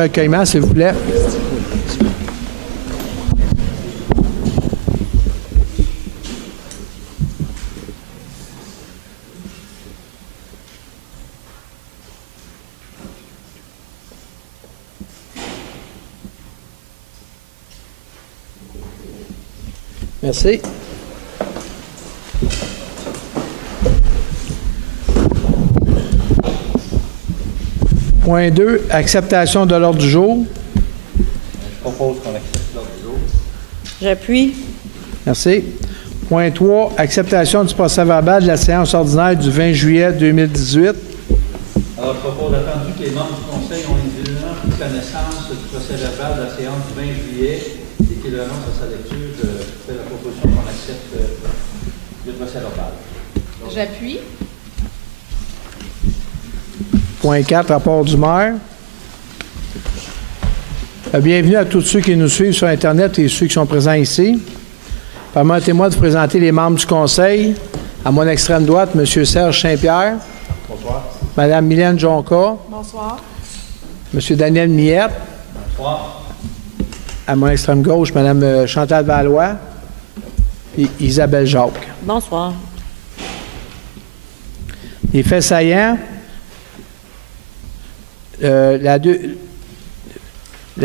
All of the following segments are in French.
Recueillement, s'il vous plaît. Merci. Point 2, acceptation de l'ordre du jour. Je propose qu'on accepte l'ordre du jour. J'appuie. Merci. Point 3, acceptation du procès-verbal de la séance ordinaire du 20 juillet 2018. Alors, je propose, attendu que les membres du Conseil ont individuellement pris connaissance du procès-verbal de la séance du 20 juillet et qu'il renonce à sa lecture, je fais la proposition qu'on accepte le procès-verbal. J'appuie. Point 4, rapport du maire. Bienvenue à tous ceux qui nous suivent sur Internet et ceux qui sont présents ici. Permettez-moi de vous présenter les membres du Conseil. À mon extrême droite, M. Serge Saint-Pierre. Bonsoir. Mme Mylène Jonca. Bonsoir. M. Daniel Miette. Bonsoir. À mon extrême gauche, Mme Chantal Valois. Et Isabelle Jacques. Bonsoir. Les faits saillants. La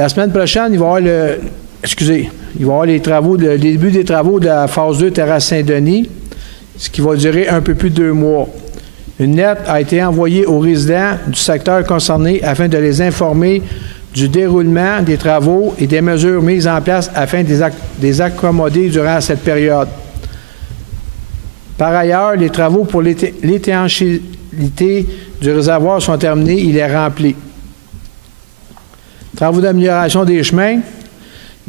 semaine prochaine, il va y avoir les travaux, le début des travaux de la phase 2 Terrasse Saint-Denis, ce qui va durer un peu plus de 2 mois. Une lettre a été envoyée aux résidents du secteur concerné afin de les informer du déroulement des travaux et des mesures mises en place afin de les accommoder durant cette période. Par ailleurs, les travaux pour l'étanchéité du réservoir sont terminés, il est rempli. Travaux d'amélioration des chemins.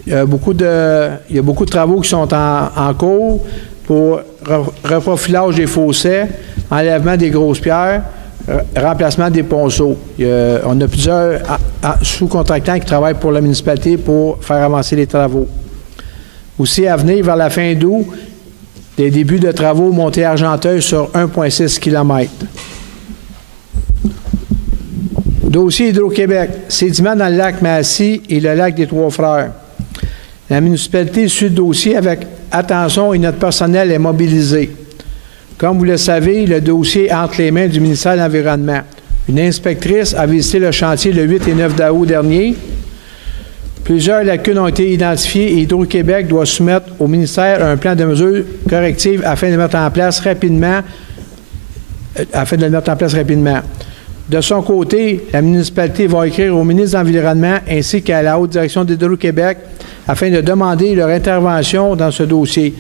Il y a beaucoup de travaux qui sont en cours pour reprofilage des fossés, enlèvement des grosses pierres, remplacement des ponceaux. On a plusieurs sous-contractants qui travaillent pour la municipalité pour faire avancer les travaux. Aussi, à venir, vers la fin d'août, des débuts de travaux Montée-Argenteuil sur 1,6 km. Dossier Hydro-Québec, sédiments dans le lac Massy et le lac des Trois-Frères. La municipalité suit le dossier avec attention et notre personnel est mobilisé. Comme vous le savez, le dossier est entre les mains du ministère de l'Environnement. Une inspectrice a visité le chantier le 8 et 9 août dernier. Plusieurs lacunes ont été identifiées et Hydro-Québec doit soumettre au ministère un plan de mesures correctives afin de le mettre en place rapidement. De son côté, la municipalité va écrire au ministre de l'Environnement ainsi qu'à la haute direction d'Hydro-Québec afin de demander leur intervention dans ce dossier.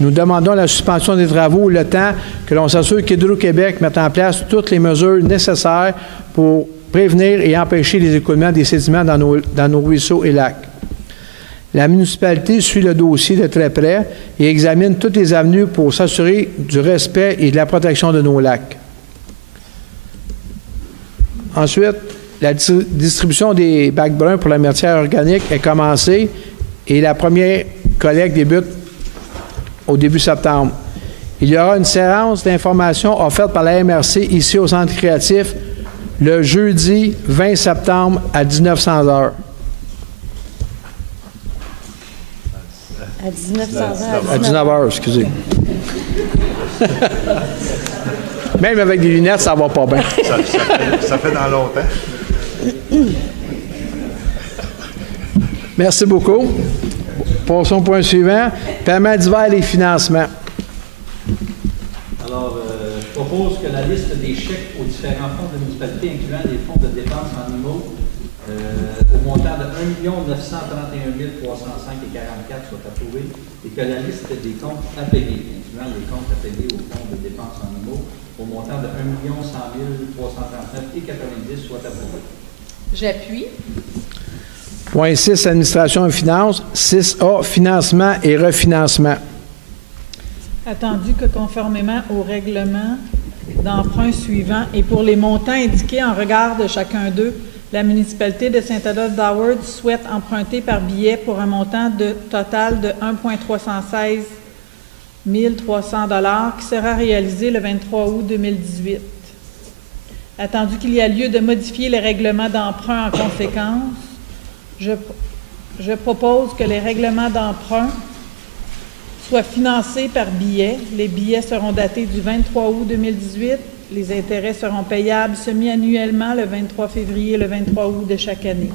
Nous demandons la suspension des travaux le temps que l'on s'assure qu'Hydro-Québec mette en place toutes les mesures nécessaires pour prévenir et empêcher les écoulements des sédiments dans nos ruisseaux et lacs. La municipalité suit le dossier de très près et examine toutes les avenues pour s'assurer du respect et de la protection de nos lacs. Ensuite, la distribution des bacs bruns pour la matière organique est commencée et la première collecte débute au début septembre. Il y aura une séance d'information offerte par la MRC ici au Centre créatif le jeudi 20 septembre à 1900 h. À 1900 h. À 19 h, excusez. Même avec des lunettes, ça va pas bien. Ça fait dans longtemps. Merci beaucoup. Passons au point suivant. Paiement divers et financements. Alors, je propose que la liste des chèques aux différents fonds de municipalité, incluant les fonds de dépenses en IMO, au montant de 1 931 305,44 soit approuvée et que la liste des comptes à payer, incluant les comptes à payer aux fonds de dépenses en IMO, au montant de 1 100 339,90 soit approuvée. J'appuie. Point 6, administration et finances. 6A, financement et refinancement. Attendu que conformément au règlement d'emprunt suivant et pour les montants indiqués en regard de chacun d'eux, la municipalité de Saint-Adolphe-d'Howard souhaite emprunter par billet pour un montant total de 1,316 300 $ qui sera réalisé le 23 août 2018. Attendu qu'il y a lieu de modifier les règlements d'emprunt en conséquence, je propose que les règlements d'emprunt soient financés par billets. Les billets seront datés du 23 août 2018. Les intérêts seront payables semi-annuellement le 23 février et le 23 août de chaque année.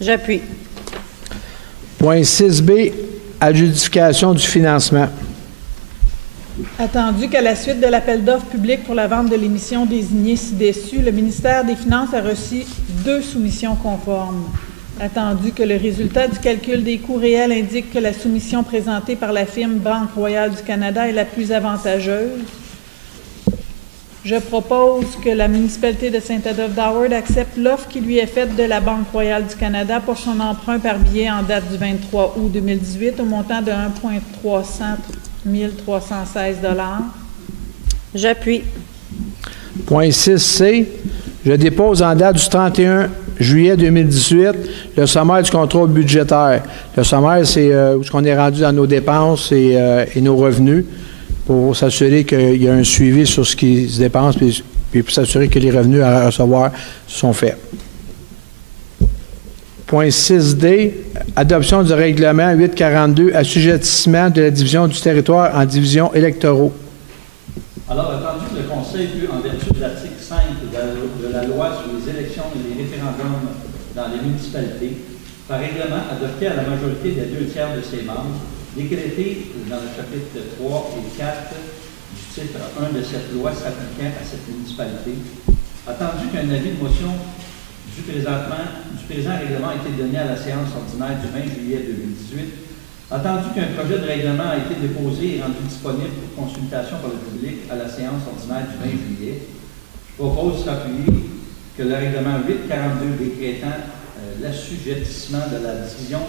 J'appuie. Point 6B, adjudication du financement. Attendu qu'à la suite de l'appel d'offres public pour la vente de l'émission désignée ci-dessus, le ministère des Finances a reçu 2 soumissions conformes. Attendu que le résultat du calcul des coûts réels indique que la soumission présentée par la firme Banque Royale du Canada est la plus avantageuse, je propose que la municipalité de Saint-Adolphe-d'Howard accepte l'offre qui lui est faite de la Banque Royale du Canada pour son emprunt par billet en date du 23 août 2018 au montant de 1,316 $. J'appuie. Point 6C, je dépose en date du 31 juillet 2018 le sommaire du contrôle budgétaire. Le sommaire, c'est où on est rendu dans nos dépenses et nos revenus pour s'assurer qu'il y a un suivi sur ce qui se dépense puis pour s'assurer que les revenus à recevoir sont faits. Point 6D, adoption du règlement 842, assujettissement de la division du territoire en divisions électoraux. Alors, attendu que le Conseil peut, en vertu de l'article 5 de la loi sur les élections et les référendums dans les municipalités, par règlement adopté à la majorité des 2/3 de ses membres, décrété dans le chapitre 3 et 4 du titre 1 de cette loi s'appliquant à cette municipalité, attendu qu'un avis de motion du présent règlement a été donné à la séance ordinaire du 20 juillet 2018, attendu qu'un projet de règlement a été déposé et rendu disponible pour consultation par le public à la séance ordinaire du 20 juillet, je propose s'appuyer que le règlement 842 décrétant l'assujettissement de la division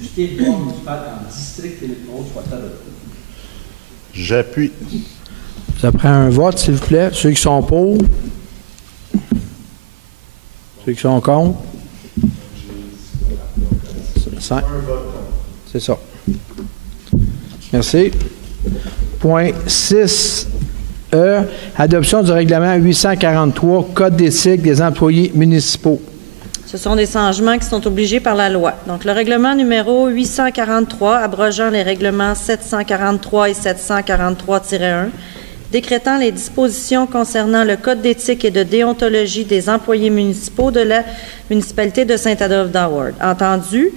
du territoire municipal en district électoraux soit adopté. J'appuie. Ça prend un vote, s'il vous plaît. Ceux qui sont pour. Ceux qui sont contre. C'est ça. Merci. Point 6E, adoption du règlement 843, Code d'éthique des employés municipaux. Ce sont des changements qui sont obligés par la loi. Donc, le règlement numéro 843, abrogeant les règlements 743 et 743-1, décrétant les dispositions concernant le Code d'éthique et de déontologie des employés municipaux de la municipalité de Saint-Adolphe-d'Howard. Entendu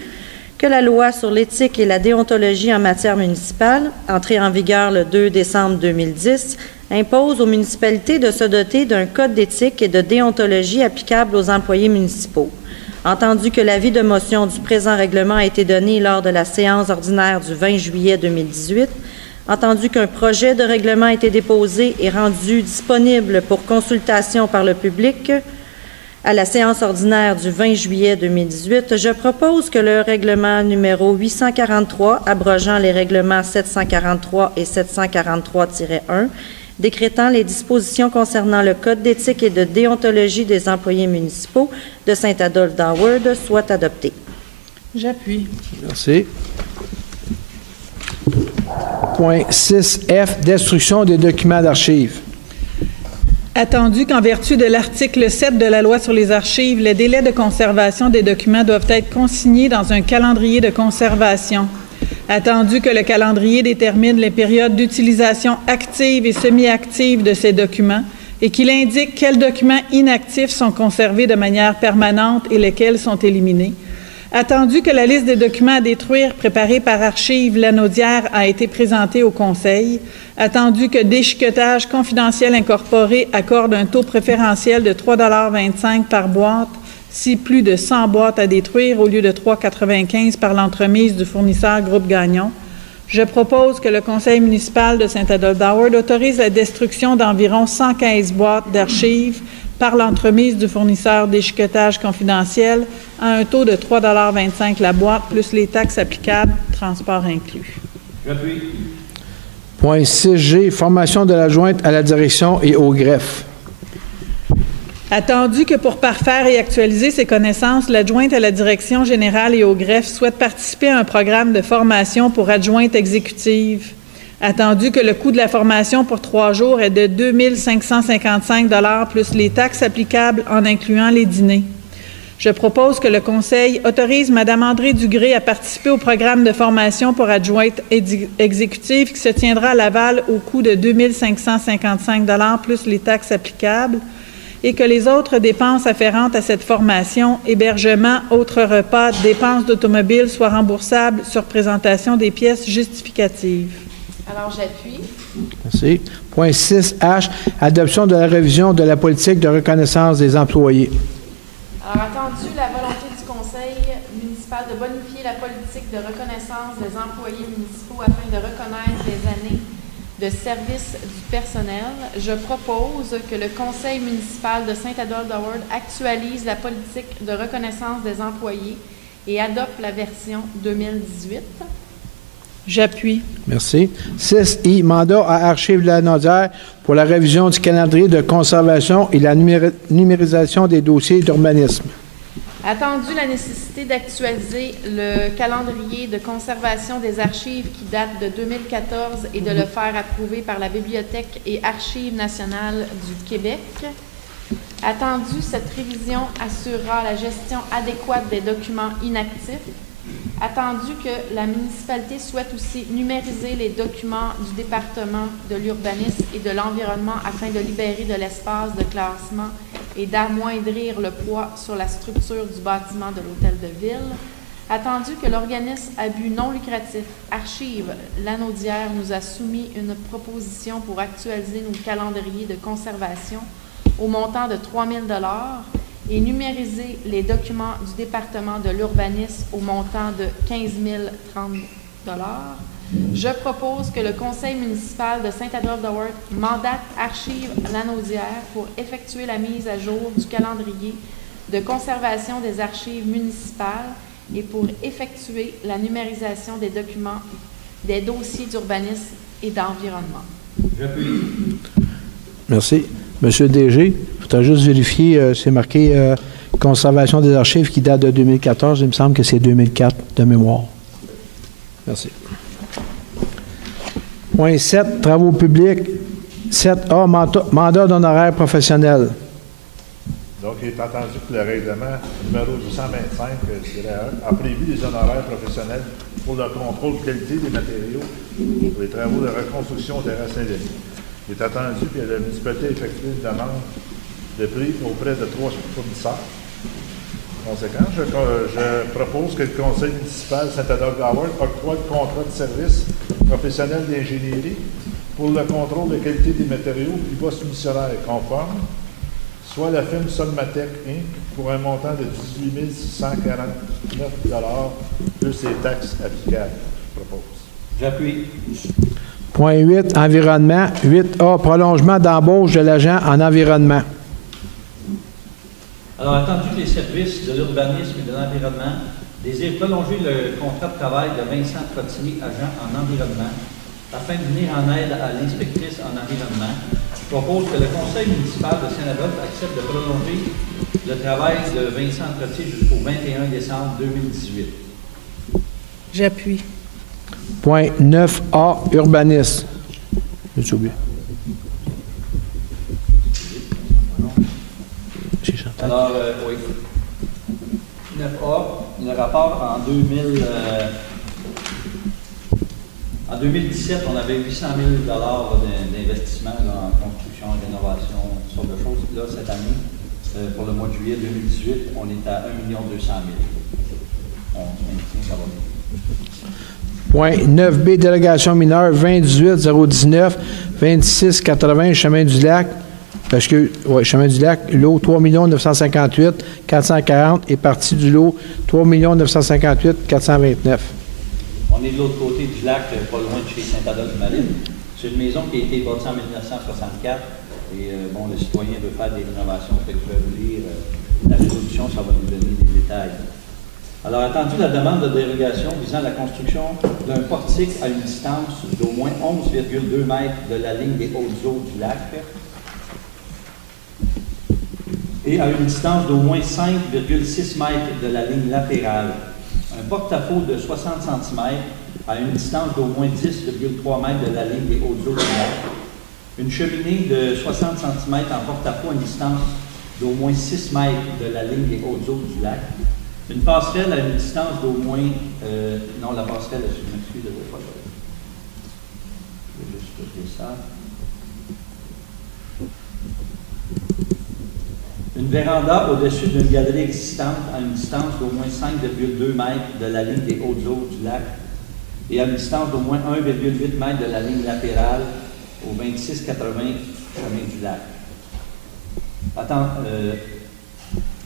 que la loi sur l'éthique et la déontologie en matière municipale, entrée en vigueur le 2 décembre 2010, impose aux municipalités de se doter d'un code d'éthique et de déontologie applicable aux employés municipaux. Entendu que l'avis de motion du présent règlement a été donné lors de la séance ordinaire du 20 juillet 2018, entendu qu'un projet de règlement a été déposé et rendu disponible pour consultation par le public à la séance ordinaire du 20 juillet 2018, je propose que le règlement numéro 843, abrogeant les règlements 743 et 743-1, décrétant les dispositions concernant le Code d'éthique et de déontologie des employés municipaux de Saint-Adolphe-d'Howard soit adopté. J'appuie. Merci. Point 6F, destruction des documents d'archives. Attendu qu'en vertu de l'article 7 de la loi sur les archives, les délais de conservation des documents doivent être consignés dans un calendrier de conservation. Attendu que le calendrier détermine les périodes d'utilisation active et semi-active de ces documents et qu'il indique quels documents inactifs sont conservés de manière permanente et lesquels sont éliminés. Attendu que la liste des documents à détruire préparée par Archives Lanaudière a été présentée au Conseil, attendu que Déchiquetage confidentiel incorporé accorde un taux préférentiel de 3,25 $ par boîte si plus de 100 boîtes à détruire au lieu de 3,95 $ par l'entremise du fournisseur Groupe Gagnon, je propose que le Conseil municipal de Saint-Adolphe-d'Howard autorise la destruction d'environ 115 boîtes d'archives par l'entremise du fournisseur Déchiquetage confidentiel à un taux de 3,25 $ la boîte, plus les taxes applicables, transport inclus. J'appuie. Point 6G, formation de l'adjointe à la direction et au greffe. Attendu que pour parfaire et actualiser ses connaissances, l'adjointe à la direction générale et au greffe souhaite participer à un programme de formation pour adjointe exécutive. Attendu que le coût de la formation pour 3 jours est de 2 555 $ plus les taxes applicables en incluant les dîners. Je propose que le Conseil autorise Mme André Dugré à participer au programme de formation pour adjointe exécutive qui se tiendra à Laval au coût de 2 555 $ plus les taxes applicables et que les autres dépenses afférentes à cette formation, hébergement, autres repas, dépenses d'automobile soient remboursables sur présentation des pièces justificatives. Alors, j'appuie. Merci. Point 6H, adoption de la révision de la politique de reconnaissance des employés. Alors, attendu la volonté du Conseil municipal de bonifier la politique de reconnaissance des employés municipaux afin de reconnaître les années de service du personnel, je propose que le Conseil municipal de Saint-Adolphe-d'Howard actualise la politique de reconnaissance des employés et adopte la version 2018. J'appuie. Merci. 6I, mandat à Archives de la Naudière pour la révision du calendrier de conservation et la numérisation des dossiers d'urbanisme. Attendu la nécessité d'actualiser le calendrier de conservation des archives qui date de 2014 et de le faire approuver par la Bibliothèque et Archives nationales du Québec. Attendu, cette révision assurera la gestion adéquate des documents inactifs. Attendu que la municipalité souhaite aussi numériser les documents du département de l'urbanisme et de l'environnement afin de libérer de l'espace de classement et d'amoindrir le poids sur la structure du bâtiment de l'hôtel de ville. Attendu que l'organisme à but non lucratif Archives Lanaudière nous a soumis une proposition pour actualiser nos calendriers de conservation au montant de 3 000 $ et numériser les documents du département de l'urbanisme au montant de 15 030 $. Je propose que le Conseil municipal de Saint-Adolphe-d'Howard mandate Archives Lanaudière pour effectuer la mise à jour du calendrier de conservation des archives municipales et pour effectuer la numérisation des documents, des dossiers d'urbanisme et d'environnement. J'appuie. Merci. Monsieur le DG, je voudrais juste vérifier, c'est marqué conservation des archives qui date de 2014. Il me semble que c'est 2004 de mémoire. Merci. Point 7, travaux publics. 7A, mandat d'honoraires professionnels. Donc, il est entendu que le règlement numéro 225 a prévu des honoraires professionnels pour le contrôle de qualité des matériaux pour les travaux de reconstruction au terrain Saint-Denis. Il est attendu que la municipalité effectue une demande de prix auprès de 3 fournisseurs. Conséquent, je propose que le Conseil municipal Saint-Adolphe-d'Howard octroie le contrat de service professionnel d'ingénierie pour le contrôle de qualité des matériaux du bas soumissionnaire conforme, soit la firme Solmatec Inc. pour un montant de 18 649 $ plus les taxes applicables. Je propose. J'appuie. Point 8, environnement. 8A, prolongement d'embauche de l'agent en environnement. Alors, attendu que les services de l'urbanisme et de l'environnement désirent prolonger le contrat de travail de Vincent Trottier, agent en environnement, afin de venir en aide à l'inspectrice en environnement, je propose que le Conseil municipal de Saint-Adolphe accepte de prolonger le travail de Vincent Trottier jusqu'au 21 décembre 2018. J'appuie. Point 9A, urbanisme. J'ai oublié. Alors, oui. 9A, le rapport en 2017, on avait 800 000 $ d'investissement en construction, en rénovation, ce genre de choses. Là, cette année, pour le mois de juillet 2018, on est à 1 200 000 $. On se maintient, ça va bien. Point 9B, délégation mineure 2018-019, 2680, Chemin du Lac. Chemin du Lac, lot 3 958 440 est parti du lot 3 958 429. On est de l'autre côté du lac, pas loin de chez Saint-Adolphe-du-Marine. C'est une maison qui a été bâtie en 1964 et le citoyen veut faire des rénovations, fait que je vais vous lire la résolution, ça va nous donner des détails. Alors, attendu la demande de dérogation visant la construction d'un portique à une distance d'au moins 11,2 mètres de la ligne des hautes eaux du lac et à une distance d'au moins 5,6 mètres de la ligne latérale. Un porte-à-faux de 60 cm à une distance d'au moins 10,3 mètres de la ligne des hautes eaux du lac. Une cheminée de 60 cm en porte-à-faux à une distance d'au moins 6 mètres de la ligne des hautes eaux du lac. Une passerelle à une distance d'au moins... non, la passerelle, je m'excuse, je ne vais pas le... Je vais juste copier ça. Une véranda au-dessus d'une galerie existante à une distance d'au moins 5,2 mètres de la ligne des hautes eaux du lac et à une distance d'au moins 1,8 mètres de la ligne latérale au 2680 chemin du lac.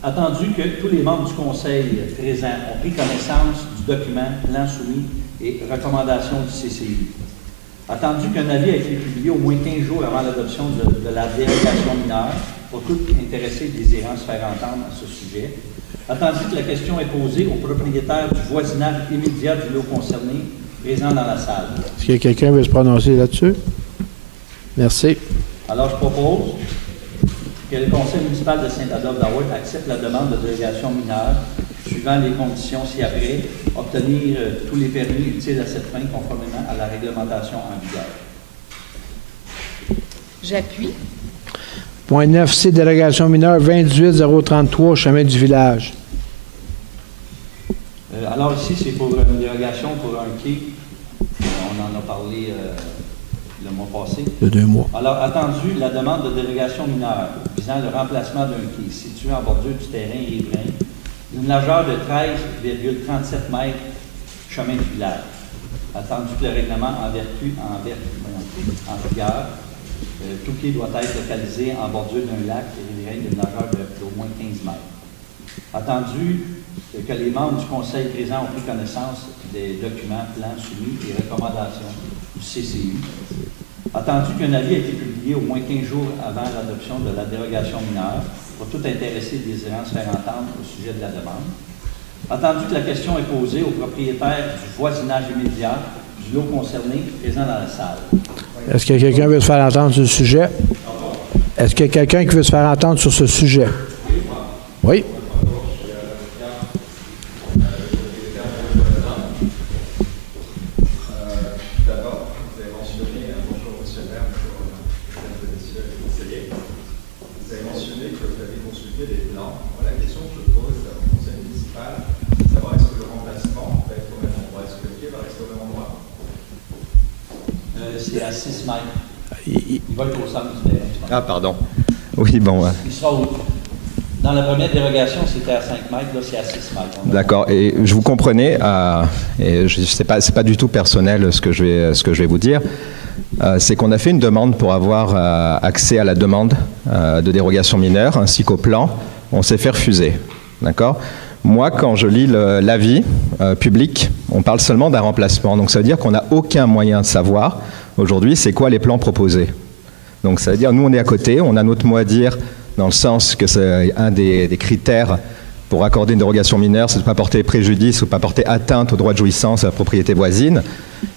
Attendu que tous les membres du Conseil présents ont pris connaissance du document, plan soumis et recommandations du CCI. Attendu qu'un avis a été publié au moins 15 jours avant l'adoption de la dérogation mineure pour tout intéressé désirant se faire entendre à ce sujet. Attendu que la question est posée aux propriétaires du voisinage immédiat du lot concerné présent dans la salle. Est-ce que quelqu'un veut se prononcer là-dessus? Merci. Alors, je propose que le Conseil municipal de Saint-Adolphe-d'Howard accepte la demande de délégation mineure suivant les conditions ci-après, obtenir tous les permis utiles à cette fin conformément à la réglementation en vigueur. J'appuie. Point 9C, délégation mineure 28033, chemin du village. Alors ici, c'est pour une dérogation pour un quai. On en a parlé le mois passé. De 2 mois. Alors, attendu la demande de délégation mineure visant le remplacement d'un quai situé en bordure du terrain riverain d'une largeur de 13,37 mètres chemin du village. Attendu que le règlement en vigueur, tout quai doit être localisé en bordure d'un lac riverain d'une largeur d'au moins 15 mètres. Attendu que les membres du Conseil présent ont pris connaissance des documents, plans soumis et recommandations du CCU. Attendu qu'un avis a été publié au moins 15 jours avant l'adoption de la dérogation mineure pour tout intéressé désirant se faire entendre au sujet de la demande. Attendu que la question est posée aux propriétaires du voisinage immédiat du lot concerné présent dans la salle. Est-ce que quelqu'un veut se faire entendre sur ce sujet? Est-ce qu'il y a quelqu'un qui veut se faire entendre sur ce sujet? Oui. C'est à 6 mètres. Il va être au centre du terrain. Ah, pardon. Oui, bon. Il sera dans la première dérogation, c'était à 5 mètres, là, c'est à 6 mètres. D'accord. Et je vous comprenais, et c'est pas du tout personnel ce que je vais vous dire. C'est qu'on a fait une demande pour avoir accès à la demande de dérogation mineure ainsi qu'au plan. On s'est fait refuser. D'accord ? Moi, quand je lis l'avis public, on parle seulement d'un remplacement. Donc ça veut dire qu'on n'a aucun moyen de savoir aujourd'hui c'est quoi les plans proposés. Donc ça veut dire nous on est à côté, on a notre mot à dire dans le sens que c'est un des critères pour accorder une dérogation mineure, c'est de ne pas porter préjudice ou pas porter atteinte au droit de jouissance à la propriété voisine.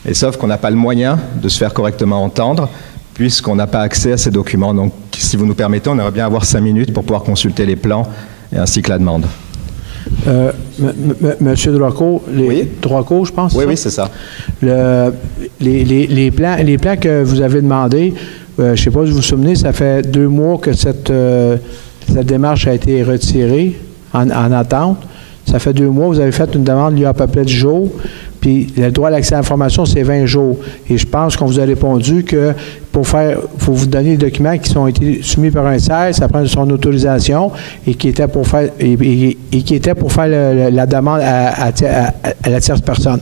Et sauf qu'on n'a pas le moyen de se faire correctement entendre puisqu'on n'a pas accès à ces documents. Donc si vous nous permettez, on aimerait bien avoir 5 minutes pour pouvoir consulter les plans et ainsi que la demande. Monsieur Droico, oui? Droico, je pense. Oui, oui, c'est ça. Les plans que vous avez demandés, je ne sais pas si vous vous souvenez, ça fait 2 mois que cette démarche a été retirée en attente. Ça fait 2 mois, vous avez fait une demande il y a à peu près 10 jours. Puis le droit à l'accès à l'information, c'est 20 jours. Et je pense qu'on vous a répondu que faut vous donner les documents qui ont été soumis par un tiers, ça prend son autorisation et qui était pour faire la demande à la tierce personne.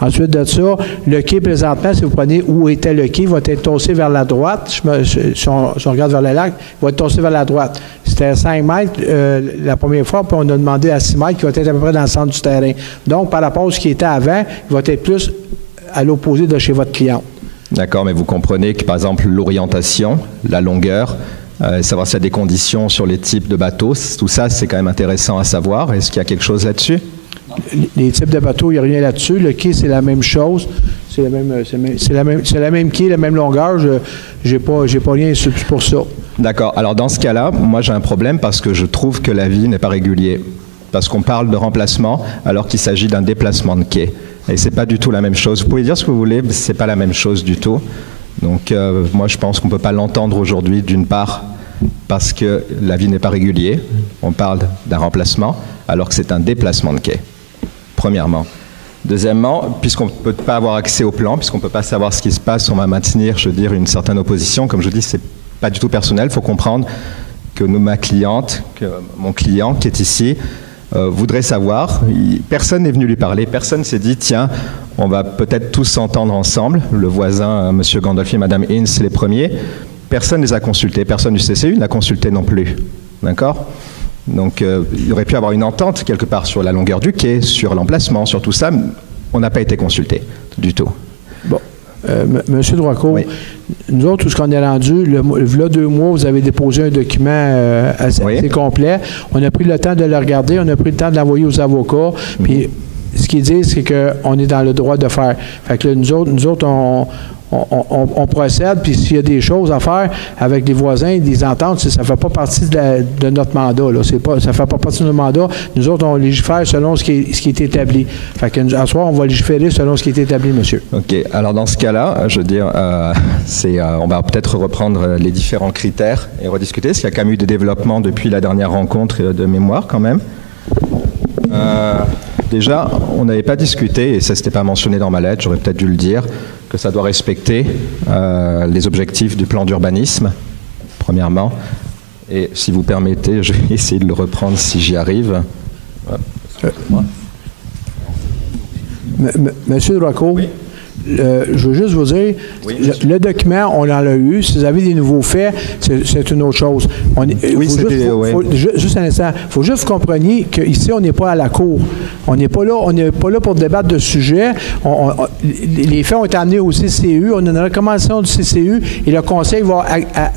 Ensuite de ça, le quai présentement, si vous prenez où était le quai, va être tossé vers la droite. Si on regarde vers le lac, il va être tossé vers la droite. C'était à 5 mètres la première fois, puis on a demandé à 6 mètres, qui va être à peu près dans le centre du terrain. Donc, par rapport à ce qui était avant, il va être plus à l'opposé de chez votre client. D'accord, mais vous comprenez que, par exemple, l'orientation, la longueur, savoir s'il y a des conditions sur les types de bateaux, tout ça, c'est quand même intéressant à savoir. Est-ce qu'il y a quelque chose là-dessus? Les types de bateaux, il n'y a rien là-dessus. Le quai, c'est la même chose. C'est la même quai, la même longueur. Je n'ai pas rien pour ça. D'accord. Alors, dans ce cas-là, moi, j'ai un problème parce que je trouve que l'avis n'est pas régulier. parce qu'on parle de remplacement alors qu'il s'agit d'un déplacement de quai. Et ce n'est pas du tout la même chose. Vous pouvez dire ce que vous voulez, mais ce n'est pas la même chose du tout. Donc moi, je pense qu'on ne peut pas l'entendre aujourd'hui, d'une part, parce que l'avis n'est pas régulier. On parle d'un remplacement alors que c'est un déplacement de quai, premièrement. Deuxièmement, puisqu'on ne peut pas avoir accès au plan, puisqu'on ne peut pas savoir ce qui se passe, on va maintenir, je veux dire, une certaine opposition. Comme je dis, ce n'est pas du tout personnel. Il faut comprendre que ma cliente, que mon client qui est ici, voudrait savoir. Personne n'est venu lui parler. Personne s'est dit, tiens, on va peut-être tous s'entendre ensemble. Le voisin, M. Gandolfi et Mme Ince, les premiers. Personne ne les a consultés. Personne du CCU n'a consulté non plus. D'accord ? Donc, il aurait pu y avoir une entente quelque part sur la longueur du quai, sur l'emplacement, sur tout ça. On n'a pas été consulté du tout. Bon. Monsieur Droico, oui. Nous autres, tout ce qu'on est rendu, là 2 mois, vous avez déposé un document assez complet. On a pris le temps de le regarder, on a pris le temps de l'envoyer aux avocats. Puis, ce qu'ils disent, c'est qu'on est dans le droit de faire. Fait que là, nous autres, on procède, puis s'il y a des choses à faire avec les voisins, des ententes, ça ne fait pas partie de notre mandat. Là. Ça ne fait pas partie de notre mandat. Nous autres, on légifère selon ce qui est établi. Fait que, à soir, on va légiférer selon ce qui est établi, monsieur. OK. Alors, dans ce cas-là, je veux dire, on va peut-être reprendre les différents critères et rediscuter, parce qu'il y a quand même eu des développements depuis la dernière rencontre de mémoire, quand même. Déjà, on n'avait pas discuté, et ça n'était pas mentionné dans ma lettre, j'aurais peut-être dû le dire, que ça doit respecter les objectifs du plan d'urbanisme, premièrement. Et si vous permettez, je vais essayer de le reprendre si j'y arrive. Monsieur Droico, oui. Je veux juste vous dire, le document, on en a eu. Si vous avez des nouveaux faits, c'est une autre chose. Juste un instant. Il faut juste que vous compreniez qu'ici, on n'est pas à la cour. On n'est pas là pour débattre de sujet. Les faits ont été amenés au CCU. On a une recommandation du CCU et le Conseil va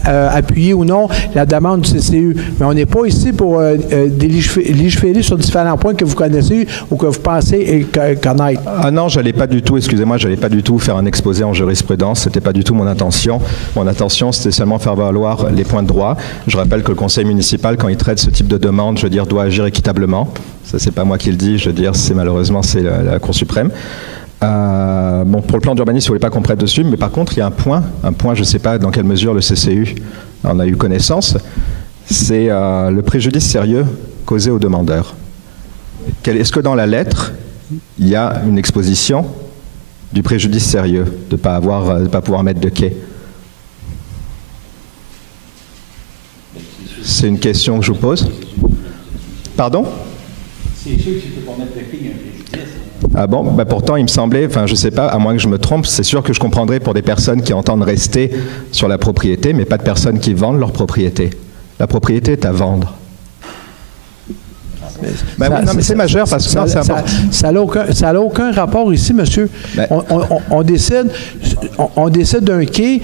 appuyer ou non la demande du CCU. Mais on n'est pas ici pour légiférer sur différents points que vous connaissez ou que vous pensez connaître. Ah non, je n'allais pas du tout, excusez-moi, je n'allais pas du tout faire un exposé en jurisprudence, ce n'était pas du tout mon intention. Mon intention, c'était seulement faire valoir les points de droit. Je rappelle que le conseil municipal, quand il traite ce type de demande, je veux dire, doit agir équitablement. Ça, c'est pas moi qui le dis, je veux dire, malheureusement, c'est la Cour suprême. Bon, pour le plan d'urbanisme, je ne voulais pas qu'on prête dessus, mais par contre, il y a un point, je ne sais pas dans quelle mesure le CCU en a eu connaissance, c'est le préjudice sérieux causé aux demandeurs. Est-ce que dans la lettre, il y a une exposition du préjudice sérieux de ne pas pouvoir mettre de quai? C'est une question que je vous pose. Pardon? C'est sûr que tu ne peux pas mettre de quai, il y a un préjudice. Ah bon? Ben pourtant, il me semblait, enfin je ne sais pas, à moins que je me trompe, c'est sûr que je comprendrais pour des personnes qui entendent rester sur la propriété, mais pas de personnes qui vendent leur propriété. La propriété est à vendre. Ben oui, non, mais c'est majeur parce que c'est important. Ça n'a aucun rapport ici, monsieur. Ben, on décide d'un quai.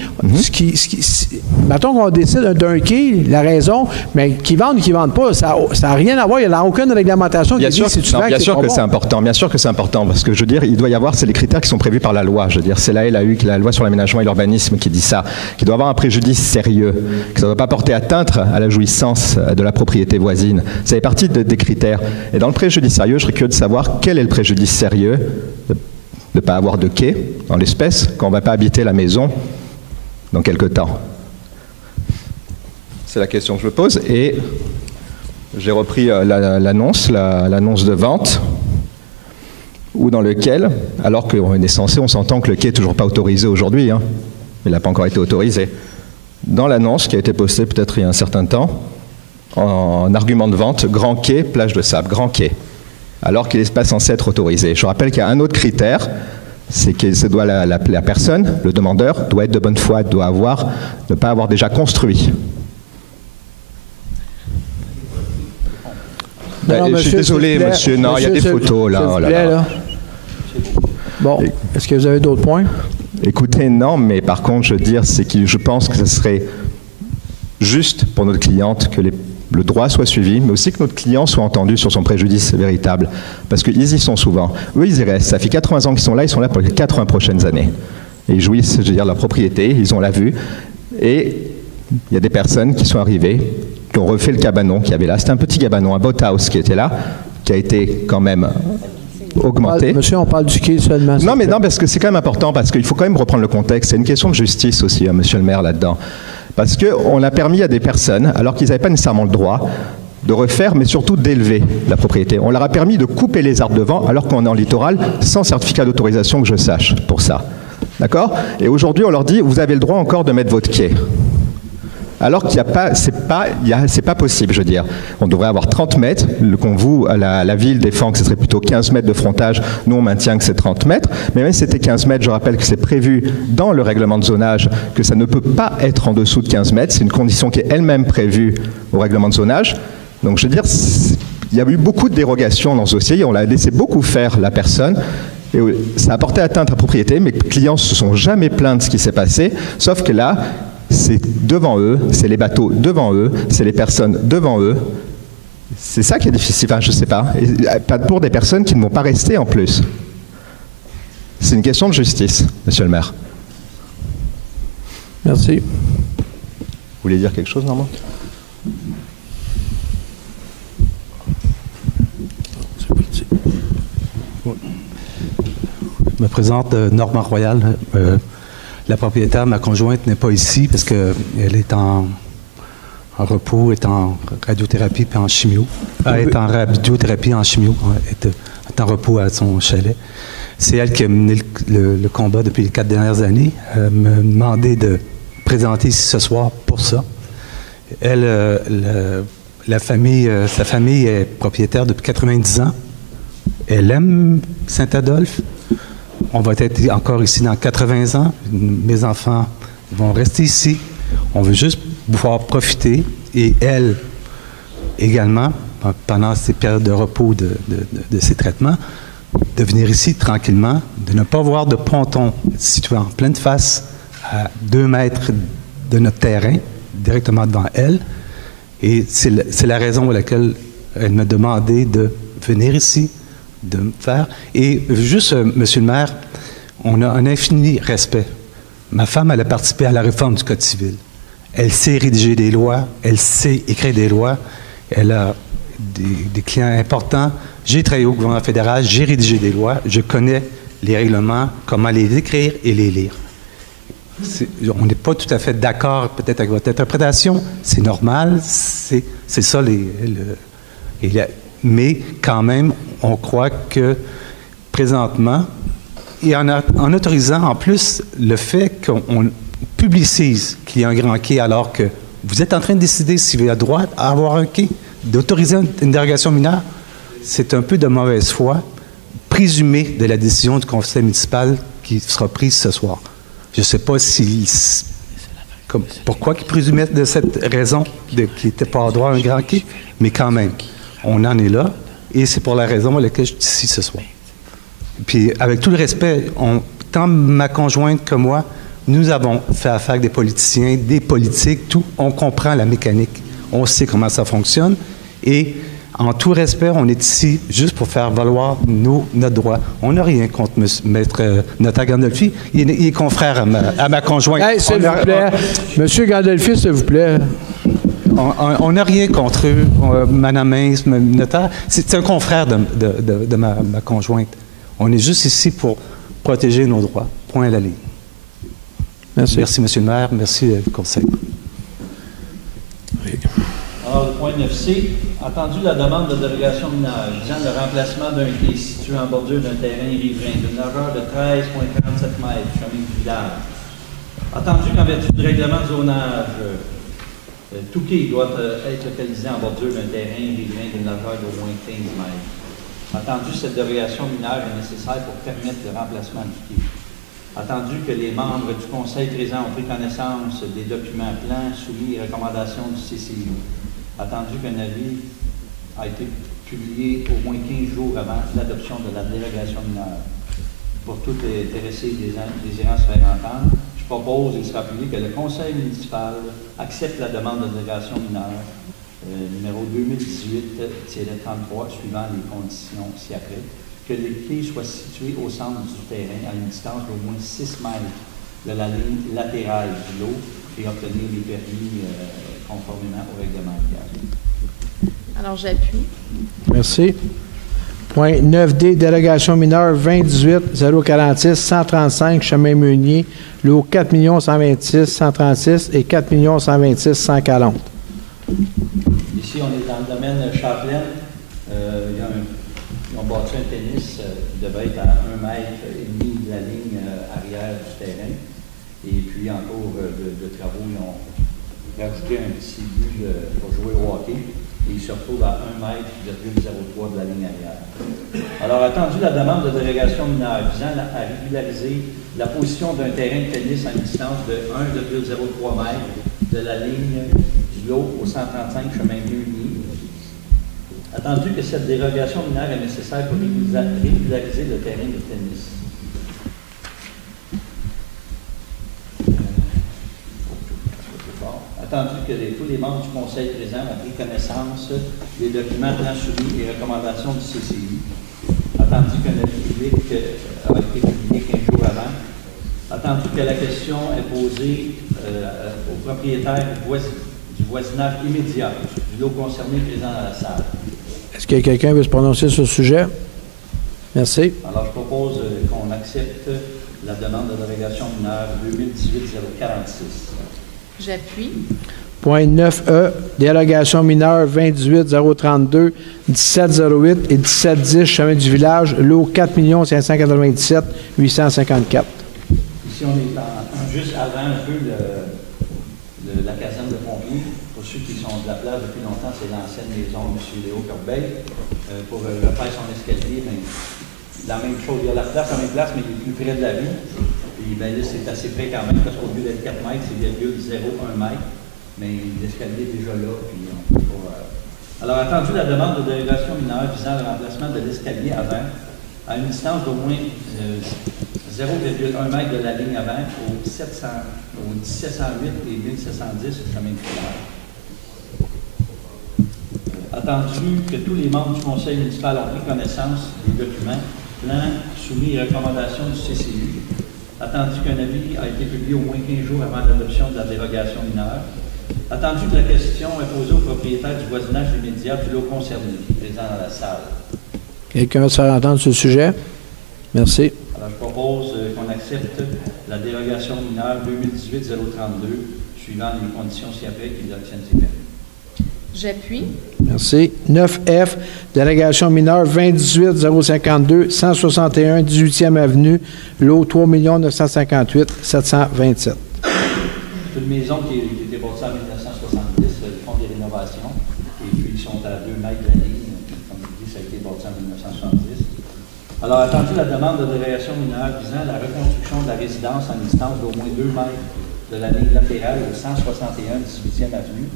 Mettons qu'on décide d'un quai, la raison, mais qu'ils vendent ou qu'ils ne vendent pas, ça n'a rien à voir. Il n'y a aucune réglementation qui dit si tu vends. Bien sûr que c'est important. Bien sûr que c'est important parce que je veux dire, il doit y avoir, c'est les critères qui sont prévus par la loi. Je veux dire, c'est la LAU, la loi sur l'aménagement et l'urbanisme, qui dit ça, qui doit avoir un préjudice sérieux, que ça ne doit pas porter atteinte à la jouissance de la propriété voisine. Ça fait partie des critères. Et dans le préjudice sérieux, je serais curieux de savoir quel est le préjudice sérieux de ne pas avoir de quai, dans l'espèce, quand on ne va pas habiter la maison dans quelque temps. C'est la question que je me pose. Et j'ai repris l'annonce de vente, ou dans lequel, alors qu'on est censé, on s'entend que le quai n'est toujours pas autorisé aujourd'hui, hein, il n'a pas encore été autorisé. Dans l'annonce qui a été postée peut-être il y a un certain temps, en argument de vente, grand quai, plage de sable, grand quai, alors qu'il n'est pas censé être autorisé. Je rappelle qu'il y a un autre critère, c'est que la personne, le demandeur, doit être de bonne foi, doit ne pas avoir déjà construit. Non, je suis désolé, monsieur. Non, il y a des photos là. Bon, est-ce que vous avez d'autres points? Écoutez, non, mais par contre, je veux dire, c'est que je pense que ce serait juste pour notre cliente que le droit soit suivi, mais aussi que notre client soit entendu sur son préjudice véritable. Parce qu'ils y sont souvent. Eux, ils y restent. Ça fait 80 ans qu'ils sont là pour les 80 prochaines années. Et ils jouissent, je veux dire, la propriété, ils ont la vue. Et il y a des personnes qui sont arrivées, qui ont refait le cabanon qu'il y avait là. C'était un petit cabanon, un boathouse qui était là, qui a été quand même augmenté. Monsieur, on parle du quai seulement. Non, mais non, parce que c'est quand même important, parce qu'il faut quand même reprendre le contexte. C'est une question de justice aussi, hein, monsieur le maire, là-dedans. Parce qu'on a permis à des personnes, alors qu'ils n'avaient pas nécessairement le droit, de refaire, mais surtout d'élever la propriété. On leur a permis de couper les arbres devant, alors qu'on est en littoral, sans certificat d'autorisation que je sache pour ça. D'accord? Et aujourd'hui, on leur dit, vous avez le droit encore de mettre votre quai. Alors qu'il n'y a pas, c'est pas possible, je veux dire. On devrait avoir 30 mètres, la ville défend que ce serait plutôt 15 mètres de frontage, nous on maintient que c'est 30 mètres, mais même si c'était 15 mètres, je rappelle que c'est prévu dans le règlement de zonage que ça ne peut pas être en dessous de 15 mètres, c'est une condition qui est elle-même prévue au règlement de zonage. Donc je veux dire, il y a eu beaucoup de dérogations dans ce dossier, on l'a laissé beaucoup faire la personne, et ça a porté atteinte à la propriété, mes clients ne se sont jamais plaints de ce qui s'est passé, sauf que là, c'est devant eux, c'est les bateaux devant eux, c'est les personnes devant eux. C'est ça qui est difficile, enfin, je ne sais pas. Et pas pour des personnes qui ne vont pas rester en plus. C'est une question de justice, monsieur le maire. Merci. Vous voulez dire quelque chose, Normand? Je me présente, Normand Royal. La propriétaire, ma conjointe, n'est pas ici parce qu'elle est en repos, est en radiothérapie puis en chimio. Elle est en radiothérapie en chimio, est en repos à son chalet. C'est elle qui a mené le combat depuis les 4 dernières années. Elle m'a demandé de présenter ici ce soir pour ça. Elle, sa famille est propriétaire depuis 90 ans. Elle aime Saint-Adolphe. On va être encore ici dans 80 ans. Mes enfants vont rester ici. On veut juste pouvoir profiter. Et elle, également, pendant ces périodes de repos de ces traitements, de venir ici tranquillement, de ne pas voir de ponton situé en pleine face à 2 mètres de notre terrain, directement devant elle. Et c'est la raison pour laquelle elle m'a demandé de venir ici, de me faire. Et juste, monsieur le maire, on a un infini respect. Ma femme, elle a participé à la réforme du Code civil. Elle sait rédiger des lois, elle sait écrire des lois, elle a des clients importants. J'ai travaillé au gouvernement fédéral, j'ai rédigé des lois, je connais les règlements, comment les écrire et les lire. On n'est pas tout à fait d'accord peut-être avec votre interprétation, c'est normal, c'est ça mais quand même, on croit que présentement, et en autorisant en plus le fait qu'on publicise qu'il y a un grand quai alors que vous êtes en train de décider si vous avez le droit d'avoir un quai, d'autoriser une dérogation mineure, c'est un peu de mauvaise foi, présumé de la décision du conseil municipal qui sera prise ce soir. Je ne sais pas pourquoi ils présumaient de cette raison qu'il n'était pas droit à un grand quai, mais quand même, on en est là, et c'est pour la raison pour laquelle je suis ici ce soir. Puis, avec tout le respect, tant ma conjointe que moi, nous avons fait affaire avec des politiciens, des politiques, tout. On comprend la mécanique. On sait comment ça fonctionne. Et, en tout respect, on est ici juste pour faire valoir notre droit. On n'a rien contre Maître Notaire Gandolfi. Il est confrère à ma conjointe. Hey, s'il vous plaît. Monsieur Gandolfi, s'il vous plaît. On n'a rien contre eux, Madame Mains, Notaire. C'est un confrère de ma conjointe. On est juste ici pour protéger nos droits. Point à la ligne. Merci. Merci, Monsieur le maire. Merci, le conseil. Oui. Alors, le point 9C, attendu la demande de dérogation mineure visant le remplacement d'un quai situé en bordure d'un terrain riverain d'une largeur de 13,47 mètres, chemin du village. Attendu qu'en vertu du règlement de zonage, tout quai doit être localisé en bordure d'un terrain riverain d'une largeur d'au moins 15 mètres. Attendu, cette dérogation mineure est nécessaire pour permettre le remplacement du quai. Attendu que les membres du Conseil présent ont pris connaissance des documents plans soumis aux recommandations du CCI. Attendu qu'un avis a été publié au moins 15 jours avant l'adoption de la dérogation mineure. Pour tout intéressé désirant se faire entendre, je propose et il sera publié que le Conseil municipal accepte la demande de dérogation mineure numéro 2018-33, suivant les conditions ci-après, que les quais soient situés au centre du terrain à une distance d'au moins 6 mètres de la ligne latérale du lot et obtenir les permis conformément au règlement. Alors, j'appuie. Merci. Point 9D, délégation mineure 2018-046-135, chemin Meunier, lot 4 126-136 et 4 126-140. Ici, on est dans le domaine Châtelaine. Ils ont bâti un tennis qui devait être à 1,5 mètre de la ligne arrière du terrain. Et puis, en cours de travaux, ils ont rajouté un petit but pour jouer au hockey. Et ils se retrouvent à 1,03 mètre de la ligne arrière. Alors, attendu la demande de délégation mineure visant à régulariser la position d'un terrain de tennis à une distance de 1,03 mètre de la ligne du lot au 135 chemin Meunier. Attendu que cette dérogation mineure est nécessaire pour régulariser le terrain de tennis. Attendu que tous les membres du Conseil présent ont pris connaissance des documents soumis et recommandations du CCI. Attendu qu'un avis public a été publié 15 jours avant. Attendu que la question est posée au propriétaire du voisinage immédiat du lot concerné présent dans la salle. Est-ce que quelqu'un veut se prononcer sur ce sujet? Merci. Alors, je propose qu'on accepte la demande de délégation mineure 2018-046. J'appuie. Point 9E, délégation mineure 2018-032, 1708 et 1710, chemin du village, lot 4 597 854. Ici, on est juste avant un peu la caserne de pompiers. Pour ceux qui sont de la place depuis longtemps, c'est l'ancienne maison de M. Léo Corbeil. Pour refaire son escalier, mais la même chose. Il y a la place, mais il est plus près de la rue. Puis ben là, c'est assez près quand même, parce qu'au lieu d'être 4 mètres, c'est 0,01 mètre. Mais l'escalier est déjà là. Puis Alors, attendu la demande de délégation mineure visant le remplacement de l'escalier avant à une distance d'au moins 0,1 mètre de la ligne avant au 1708 et 1710 chemin de village. Attendu que tous les membres du conseil municipal ont pris connaissance des documents, plans, soumis et recommandations du CCU. Attendu qu'un avis a été publié au moins 15 jours avant l'adoption de la dérogation mineure. Attendu que la question est posée au propriétaire du voisinage immédiat du lot concerné, présent dans la salle. Quelqu'un veut se faire entendre sur ce sujet? Merci. Alors, je propose qu'on accepte la dérogation mineure 2018-032, suivant les conditions ci-après qui obtiennent ses permis. J'appuie. Merci. 9F, délégation mineure 2018-052, 161, 18e avenue, lot 3 958 727. C'est une maison qui a été bâtie en 1970, ils font des rénovations, et puis ils sont à 2 mètres de la ligne, comme je dis, ça a été bâti en 1970. Alors, attendu la demande de délégation mineure visant la reconstruction de la résidence en distance d'au moins 2 mètres de la ligne latérale au 161 18e avenue.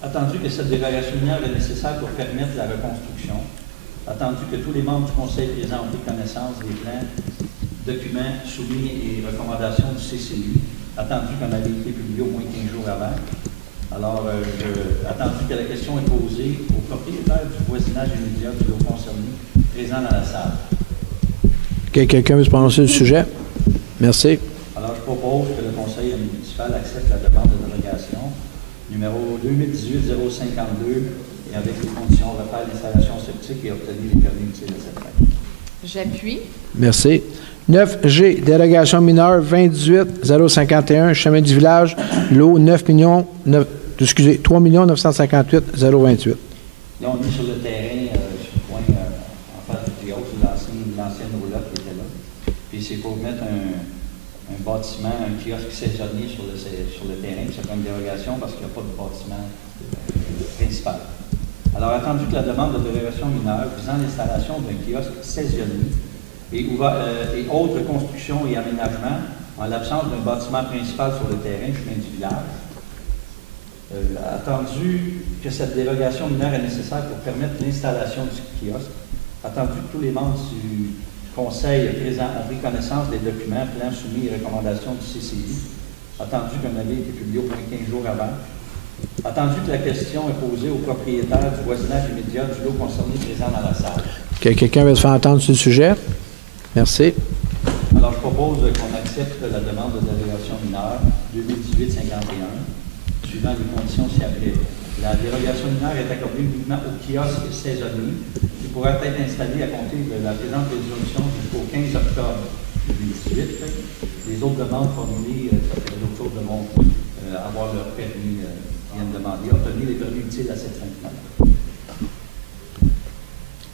Attendu que cette dérogation mineure est nécessaire pour permettre la reconstruction. Attendu que tous les membres du conseil présent ont pris connaissance des plans, documents soumis et recommandations du CCU. Attendu qu'on avait été publié au moins 15 jours avant. Alors, attendu que la question est posée au propriétaire du voisinage immédiat du lot concerné présent dans la salle. Quelqu'un veut se prononcer sur le sujet? Merci. Alors, je propose que le conseil municipal accepte la demande de dérogation numéro 2018-052 et avec les conditions refaire l'installation sceptique et obtenir les permis utiles de cette fin. J'appuie. Merci. 9G, délégation mineure 2018-051, chemin du village, lot 3 958 028. Là, on est sur le terrain, sur le point en face du théâtre, l'ancienne roulotte qui était là. Puis c'est pour mettre un bâtiment, un kiosque saisonnier sur le terrain. C'est pas une dérogation parce qu'il n'y a pas de bâtiment principal. Alors, attendu que la demande de dérogation mineure visant l'installation d'un kiosque saisonnier et autres constructions et aménagements en l'absence d'un bâtiment principal sur le terrain, chemin du village. Attendu que cette dérogation mineure est nécessaire pour permettre l'installation du kiosque. Attendu que tous les membres du conseil présent ont pris connaissance des documents, plans soumis et recommandations du CCI. Attendu qu'un avis ait été publié au moins 15 jours avant. Attendu que la question est posée au propriétaire du voisinage immédiat du lot concerné présent dans la salle. Quelqu'un veut se faire entendre sur le sujet? Merci. Alors, je propose qu'on accepte la demande de dérogation mineure 2018-51, suivant les conditions ci-après. La dérogation mineure est accordée uniquement aux kiosques saisonniers qui pourraient être installés à compter de la présente résolution jusqu'au 15 octobre 2018. Les autres demandes formulées, ça fait d'autres choses de mon avoir leur permis, viennent demander, obtenir les permis utiles à cette fin.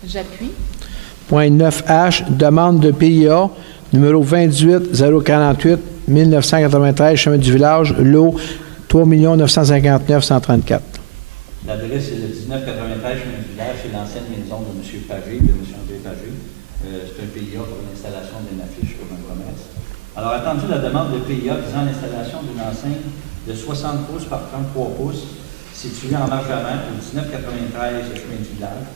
J'appuie. Point 9H, demande de PIA, numéro 28 048 1993, chemin du village, lot 3 959 134. L'adresse est le 1993 chemin du village, c'est l'ancienne maison de M. Pagé, de M. André Pagé. C'est un PIA pour l'installation d'une affiche pour un commerce. Alors, attendu la demande de PIA visant l'installation d'une enseigne de 60 pouces par 33 pouces située en marge avant au 1993 chemin du village.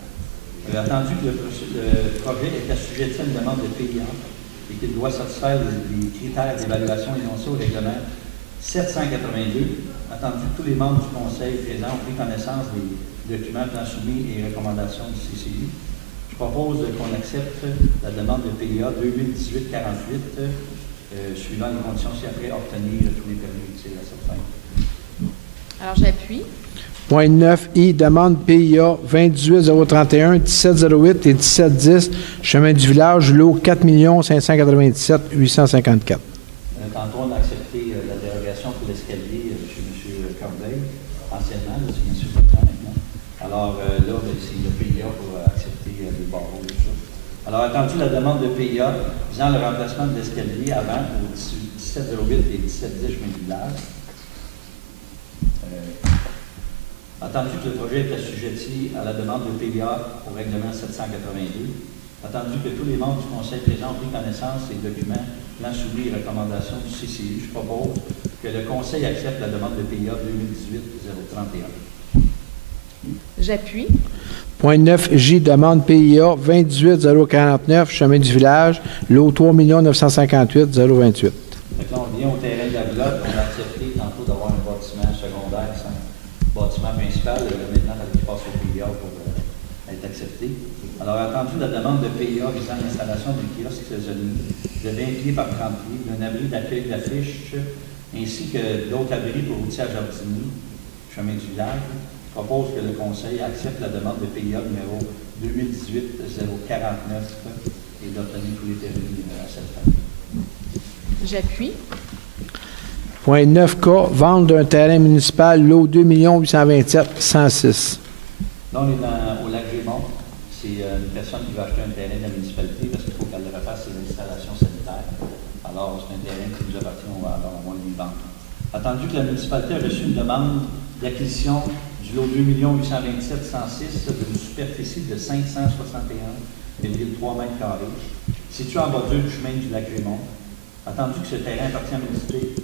Attendu que le projet est assujetti à une demande de PIA et qu'il doit satisfaire les critères d'évaluation énoncés au règlement 782, attendu que tous les membres du Conseil présents ont pris connaissance des documents soumis et recommandations du CCI, je propose qu'on accepte la demande de PIA 2018-48, suivant les conditions ci-après, obtenir tous les permis utiles à cette fin. Alors, j'appuie. Point 9I, demande PIA 28 031 1708 et 1710, chemin du village, lot 4 597 854. Tantôt, on a accepté la dérogation pour l'escalier chez M. Corbeil, anciennement, c'est M. Bertrand maintenant. Alors là, c'est le PIA pour accepter les barreaux et tout ça. Alors, attendu la demande de PIA visant le remplacement de l'escalier avant au 1708 et 1710 chemin du village. Attendu que le projet est assujetti à la demande de PIA au règlement 782, attendu que tous les membres du Conseil présents ont pris connaissance des documents, plans soumis et recommandations du CCI, je propose que le Conseil accepte la demande de PIA 2018-031. J'appuie. Point 9J, demande PIA 28 049, chemin du village, lot 3 958 028. Donc là, on vient au terrain de la Glotte, on a accepté tantôt d'avoir un bâtiment secondaire sans bâtiment principal, maintenant, il passe au PIA pour être accepté. Alors, attendu la demande de PIA visant l'installation d'un kiosque saisonnier de 20 pieds par 30 pieds, d'un abri d'accueil d'affiches, ainsi que d'autres abris pour outils à jardinier, chemin du village, je propose que le Conseil accepte la demande de PIA numéro 2018-049 et d'obtenir tous les permis à cette fin. J'appuie. Point 9K, vente d'un terrain municipal, lot 2 827 106. Là, on est au lac Gémont. C'est une personne qui va acheter un terrain de la municipalité parce qu'il faut qu'elle refasse ses installations sanitaires. Alors, c'est un terrain qui nous appartient, on va avoir moins d'une vente. Attendu que la municipalité a reçu une demande d'acquisition du lot 2 827 106 d'une superficie de 561,3 m², située en bordure du chemin du lac Gémont. Attendu que ce terrain appartient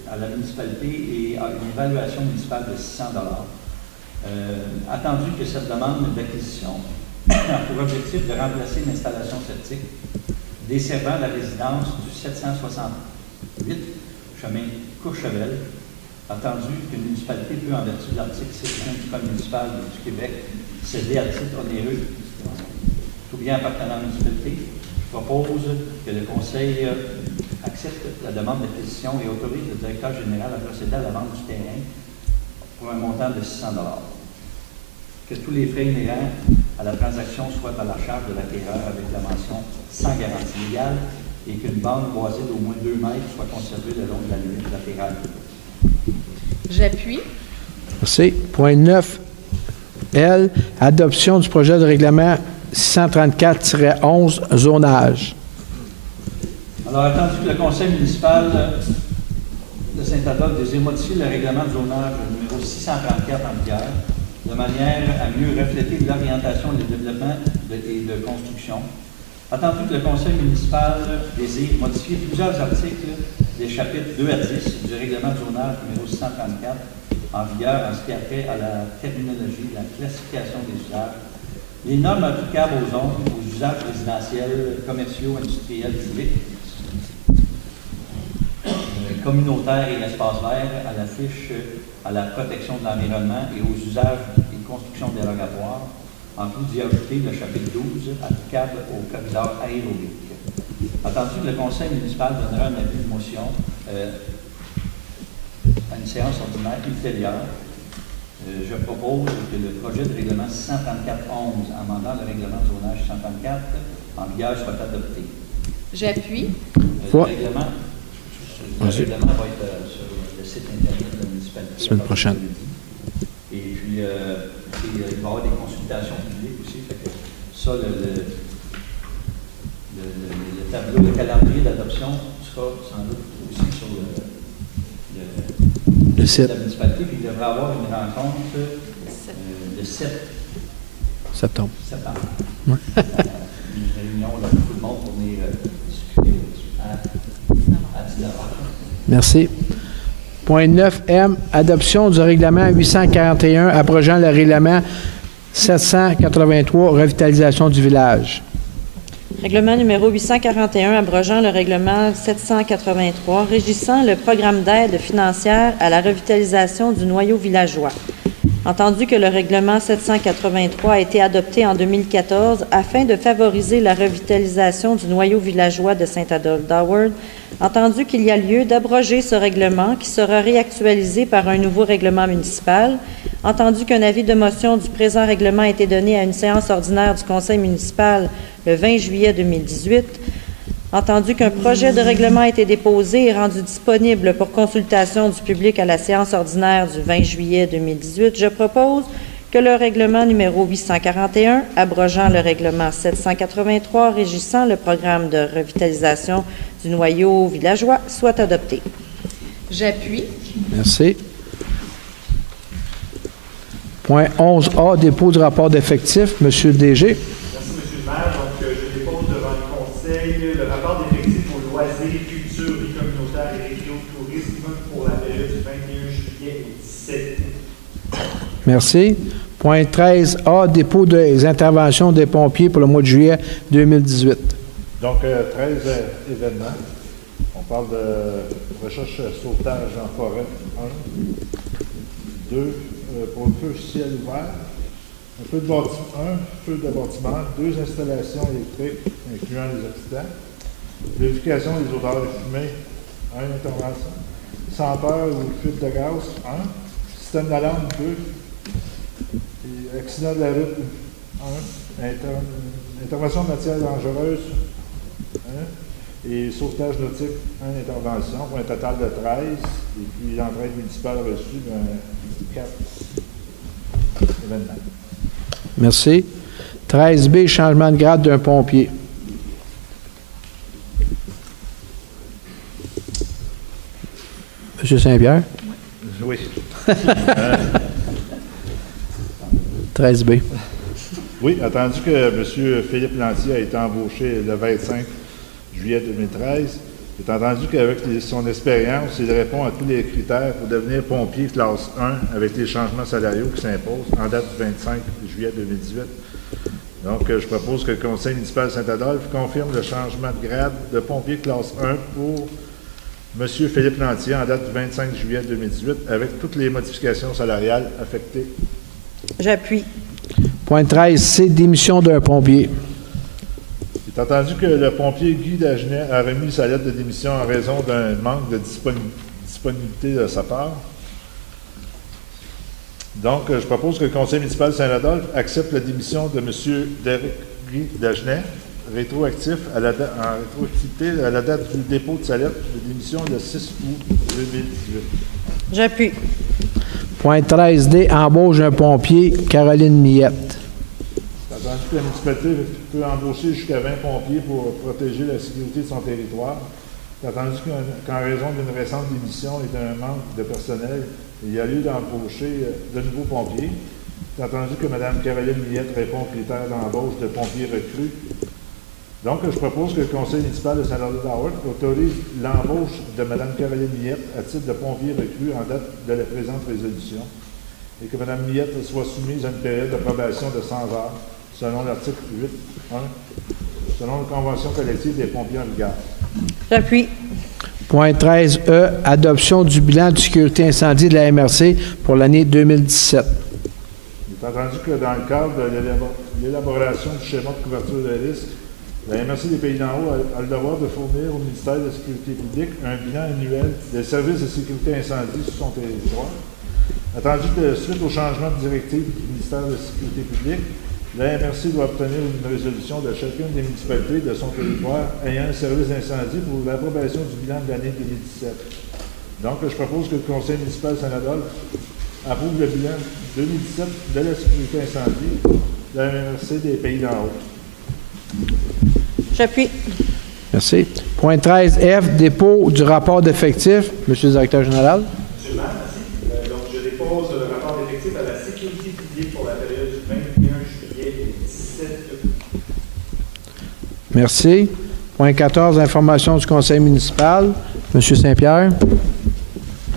à la municipalité et à une évaluation municipale de 600 $. Attendu que cette demande d'acquisition a pour objectif de remplacer une installation septique desservant la résidence du 768 chemin Courchevel, attendu qu'une municipalité peut, en vertu de l'article 6 du Code municipal du Québec, céder à titre onéreux tout bien appartenant à la municipalité, je propose que le Conseil accepte la demande d'acquisition et autorise le directeur général à procéder à la vente du terrain pour un montant de 600 $. Que tous les frais inhérents à la transaction soient à la charge de l'acquéreur avec la mention sans garantie légale et qu'une bande boisée d'au moins 2 mètres soit conservée le long de la limite latérale. J'appuie. Merci. Point 9L, adoption du projet de règlement 634-11, zonage. Alors, attendu que le Conseil municipal de Saint-Adolphe désire modifier le règlement de zonage numéro 634 en vigueur, de manière à mieux refléter l'orientation du développement et de construction. Attendu que le Conseil municipal désire modifier plusieurs articles des chapitres 2 à 10 du règlement de zonage numéro 634 en vigueur en ce qui a trait à la terminologie, la classification des usages, les normes applicables aux zones, aux usages résidentiels, commerciaux, industriels, publics, communautaires et espaces verts, à la fiche à la protection de l'environnement et aux usages et constructions dérogatoires, en plus d'y ajouter le chapitre 12 applicable au corridor aérobique. Attendu que le Conseil municipal donnera un avis de motion à une séance ordinaire ultérieure Je propose que le projet de règlement 634-11, amendant le règlement de zonage 634, en vigueur, soit adopté. J'appuie. Le règlement va être sur le site internet de la municipalité. Semaine prochaine. Et puis, il va y avoir des consultations publiques aussi. Fait que ça, le tableau, le calendrier d'adoption sera sans doute aussi sur le site de la municipalité. Puis il devrait y avoir une rencontre le 7 septembre. Une réunion là, pour tout le monde pour venir discuter à 19h. Merci. Point 9M, adoption du règlement 841 abrogeant le règlement 783, revitalisation du village. Règlement numéro 841 abrogeant le règlement 783 régissant le programme d'aide financière à la revitalisation du noyau villageois. Entendu que le règlement 783 a été adopté en 2014 afin de favoriser la revitalisation du noyau villageois de Saint-Adolphe d'Howard, entendu qu'il y a lieu d'abroger ce règlement qui sera réactualisé par un nouveau règlement municipal, entendu qu'un avis de motion du présent règlement a été donné à une séance ordinaire du Conseil municipal le 20 juillet 2018, entendu qu'un projet de règlement a été déposé et rendu disponible pour consultation du public à la séance ordinaire du 20 juillet 2018, je propose que le règlement numéro 841, abrogeant le règlement 783 régissant le programme de revitalisation du noyau villageois, soit adopté. J'appuie. Merci. Point 11A, dépôt du rapport d'effectifs. Monsieur le DG. Merci, Monsieur le maire. Donc, je dépose devant le Conseil le rapport d'effectifs aux loisirs, culture, vie communautaire et régiotourisme pour la période du 21 juillet au 17 août. Merci. Point 13A, dépôt des interventions des pompiers pour le mois de juillet 2018. Donc, 13 événements. On parle de recherche sauvetage en forêt, 1. 2, pour le feu ciel ouvert. Un feu de bâtiment, 2 installations électriques, incluant les occupants. Vérification des odeurs fumées, 1 intervention. Senteur ou fuite de gaz, 1. Système d'alarme, 2. Et accident de la route, 1. Intervention de matières dangereuses, 1. Et sauvetage nautique, 1 intervention, pour un total de 13. Et puis l'entraide municipale reçue, 4 événements. Merci. 13B, changement de grade d'un pompier. Monsieur Saint-Pierre? Oui. 13B. Oui, attendu que M. Philippe Lantier a été embauché le 25 juillet 2013, il est entendu qu'avec son expérience, il répond à tous les critères pour devenir pompier classe 1 avec les changements salariaux qui s'imposent en date du 25 juillet 2018. Donc, je propose que le Conseil municipal de Saint-Adolphe confirme le changement de grade de pompier classe 1 pour M. Philippe Lantier en date du 25 juillet 2018 avec toutes les modifications salariales affectées. J'appuie. Point 13C, démission d'un pompier. Il est entendu que le pompier Guy Dagenet a remis sa lettre de démission en raison d'un manque de disponibilité de sa part. Donc, je propose que le Conseil municipal de Saint-Adolphe accepte la démission de M. Guy Dagenet, rétroactif en rétroactivité à la date du dépôt de sa lettre de démission le 6 août 2018. J'appuie. Point 13D, embauche un pompier, Caroline Millette. C'est entendu que la municipalité peut embaucher jusqu'à 20 pompiers pour protéger la sécurité de son territoire. C'est entendu qu'en raison d'une récente démission et d'un manque de personnel, il y a lieu d'embaucher de nouveaux pompiers. C'est entendu que Mme Caroline Millette répond aux critères d'embauche de pompiers recrues. Donc, je propose que le Conseil municipal de Saint-Adolphe d'Howard autorise l'embauche de Mme Caroline Millette à titre de pompier recrue en date de la présente résolution et que Mme Millette soit soumise à une période de probation de 100 heures selon l'article 8.1, selon la Convention collective des pompiers en vigueur. J'appuie. Point 13E, adoption du bilan de sécurité incendie de la MRC pour l'année 2017. Il est entendu que dans le cadre de l'élaboration du schéma de couverture de risque, la MRC des Pays d'en Haut a le devoir de fournir au ministère de la Sécurité publique un bilan annuel des services de sécurité incendie sur son territoire. Attendu que suite au changement de directive du ministère de la Sécurité publique, la MRC doit obtenir une résolution de chacune des municipalités de son territoire ayant un service d'incendie pour l'approbation du bilan de l'année 2017. Donc, je propose que le Conseil municipal Saint-Adolphe approuve le bilan 2017 de la sécurité incendie de la MRC des Pays d'en haut. J'appuie. Merci. Point 13F, dépôt du rapport d'effectifs. Monsieur le directeur général. Monsieur le maire, merci. Donc, je dépose le rapport d'effectifs à la sécurité publique pour la période du 21 juillet au 17 août. Merci. Point 14, information du conseil municipal. Monsieur Saint-Pierre.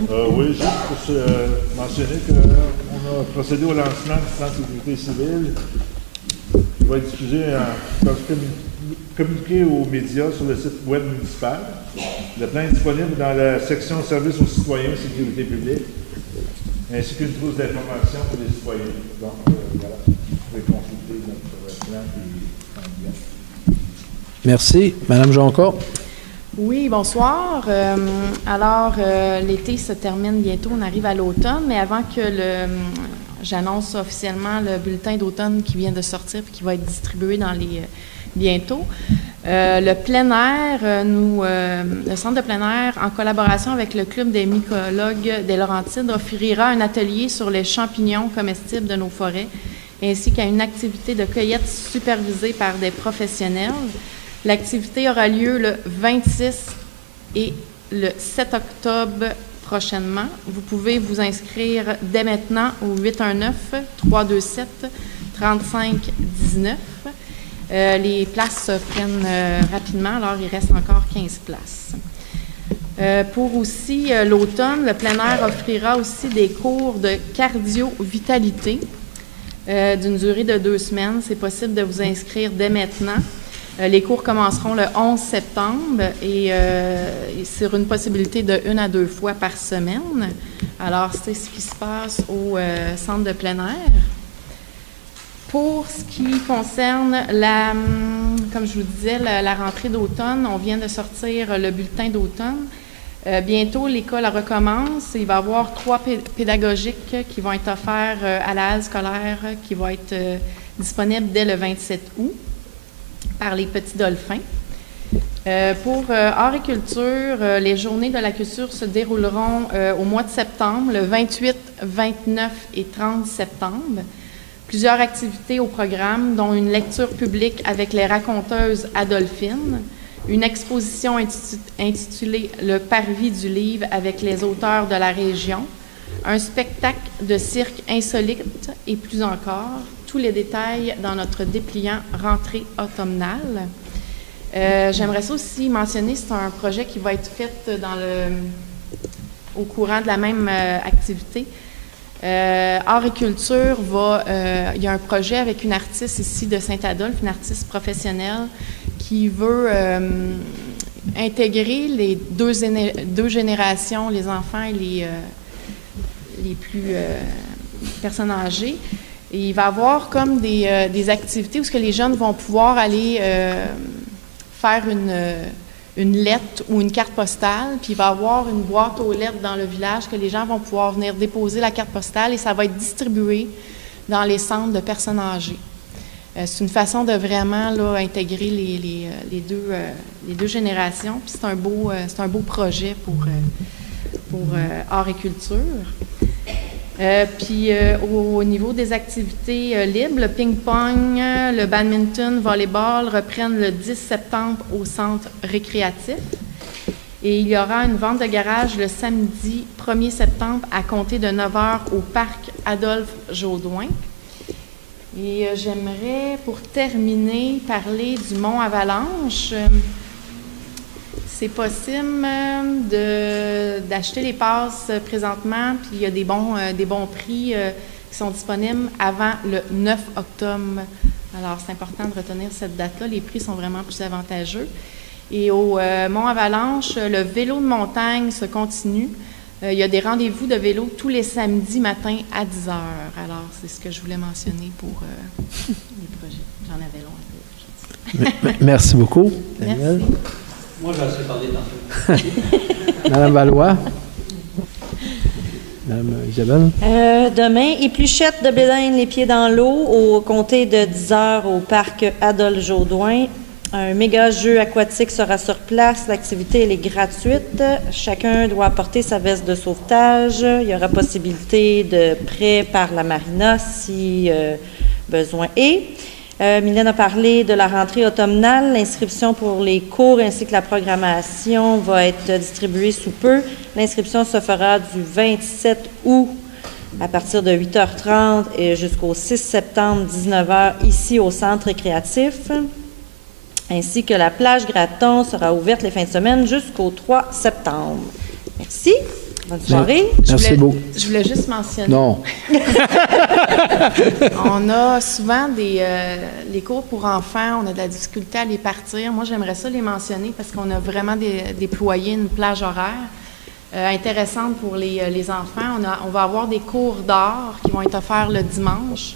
Oui, juste pour mentionner qu'on a procédé au lancement du plan de sécurité civile qui va être diffusé communiqué aux médias sur le site web municipal. Le plan est disponible dans la section services aux citoyens et sécurité publique, ainsi qu'une trousse d'informations pour les citoyens. Donc, voilà, vous pouvez consulter notre plan et Merci. Madame Jonca. Oui, bonsoir. Alors, l'été se termine bientôt, on arrive à l'automne, mais avant que j'annonce officiellement le bulletin d'automne qui vient de sortir et qui va être distribué dans les bientôt. Le plein air, le centre de plein air, en collaboration avec le Club des mycologues des Laurentides, offrira un atelier sur les champignons comestibles de nos forêts, ainsi qu'une activité de cueillette supervisée par des professionnels. L'activité aura lieu le 26 et le 7 octobre prochainement. Vous pouvez vous inscrire dès maintenant au 819-327-3519. Les places se prennent rapidement, alors il reste encore 15 places. Pour aussi l'automne, le plein air offrira aussi des cours de cardio-vitalité d'une durée de 2 semaines. C'est possible de vous inscrire dès maintenant. Les cours commenceront le 11 septembre et sur une possibilité de 1 à 2 fois par semaine. Alors, c'est ce qui se passe au centre de plein air. Pour ce qui concerne comme je vous disais, la rentrée d'automne, on vient de sortir le bulletin d'automne. Bientôt, l'école recommence. Il va y avoir 3 pédagogiques qui vont être offerts à la halle scolaire qui vont être disponibles dès le 27 août par les petits dolphins. Pour horticulture, les journées de la culture se dérouleront au mois de septembre, le 28, 29 et 30 septembre. Plusieurs activités au programme, dont une lecture publique avec les raconteuses Adolphine, une exposition intitulée « Le parvis du livre » avec les auteurs de la région, un spectacle de cirque insolite et plus encore. Tous les détails dans notre dépliant rentrée automnale. J'aimerais ça aussi mentionner, c'est un projet qui va être fait au courant de la même activité. Art et culture il y a un projet avec une artiste ici de Saint-Adolphe, une artiste professionnelle qui veut intégrer les deux générations, les enfants et les plus personnes âgées. Et il va y avoir comme des activités où ce que les jeunes vont pouvoir aller faire une lettre ou une carte postale, puis il va y avoir une boîte aux lettres dans le village que les gens vont pouvoir venir déposer la carte postale et ça va être distribué dans les centres de personnes âgées. C'est une façon de vraiment là, intégrer les deux générations, puis c'est un beau projet pour art et culture. Puis au niveau des activités libres, le ping-pong, le badminton, volleyball reprennent le 10 septembre au centre récréatif. Et il y aura une vente de garage le samedi 1er septembre à compter de 9h au parc Adolphe-Jaudoin. Et j'aimerais, pour terminer, parler du Mont Avalanche. C'est possible d'acheter les passes présentement, puis il y a des bons prix qui sont disponibles avant le 9 octobre. Alors, c'est important de retenir cette date-là. Les prix sont vraiment plus avantageux. Et au Mont Avalanche, le vélo de montagne se continue. Il y a des rendez-vous de vélo tous les samedis matins à 10h. Alors, c'est ce que je voulais mentionner pour les projets. J'en avais long un peu. Merci beaucoup, Daniel. Merci. Moi, j'ai assez parlé tantôt. Madame Valois. Madame Isabelle? Demain, épluchette de bédaine les pieds dans l'eau au compter de 10 heures au parc Adolphe-Jodoin. Un méga jeu aquatique sera sur place. L'activité elle est gratuite. Chacun doit apporter sa veste de sauvetage. Il y aura possibilité de prêt par la marina si besoin est. Mylène a parlé de la rentrée automnale. L'inscription pour les cours ainsi que la programmation va être distribuée sous peu. L'inscription se fera du 27 août à partir de 8h30 et jusqu'au 6 septembre, 19h, ici au centre récréatif. Ainsi que la plage Graton sera ouverte les fins de semaine jusqu'au 3 septembre. Merci. Bonne soirée. Merci beaucoup. Je voulais juste mentionner. Non. On a souvent les cours pour enfants, on a de la difficulté à les partir. Moi, j'aimerais ça les mentionner parce qu'on a vraiment déployé une plage horaire intéressante pour les enfants. On va avoir des cours d'art qui vont être offerts le dimanche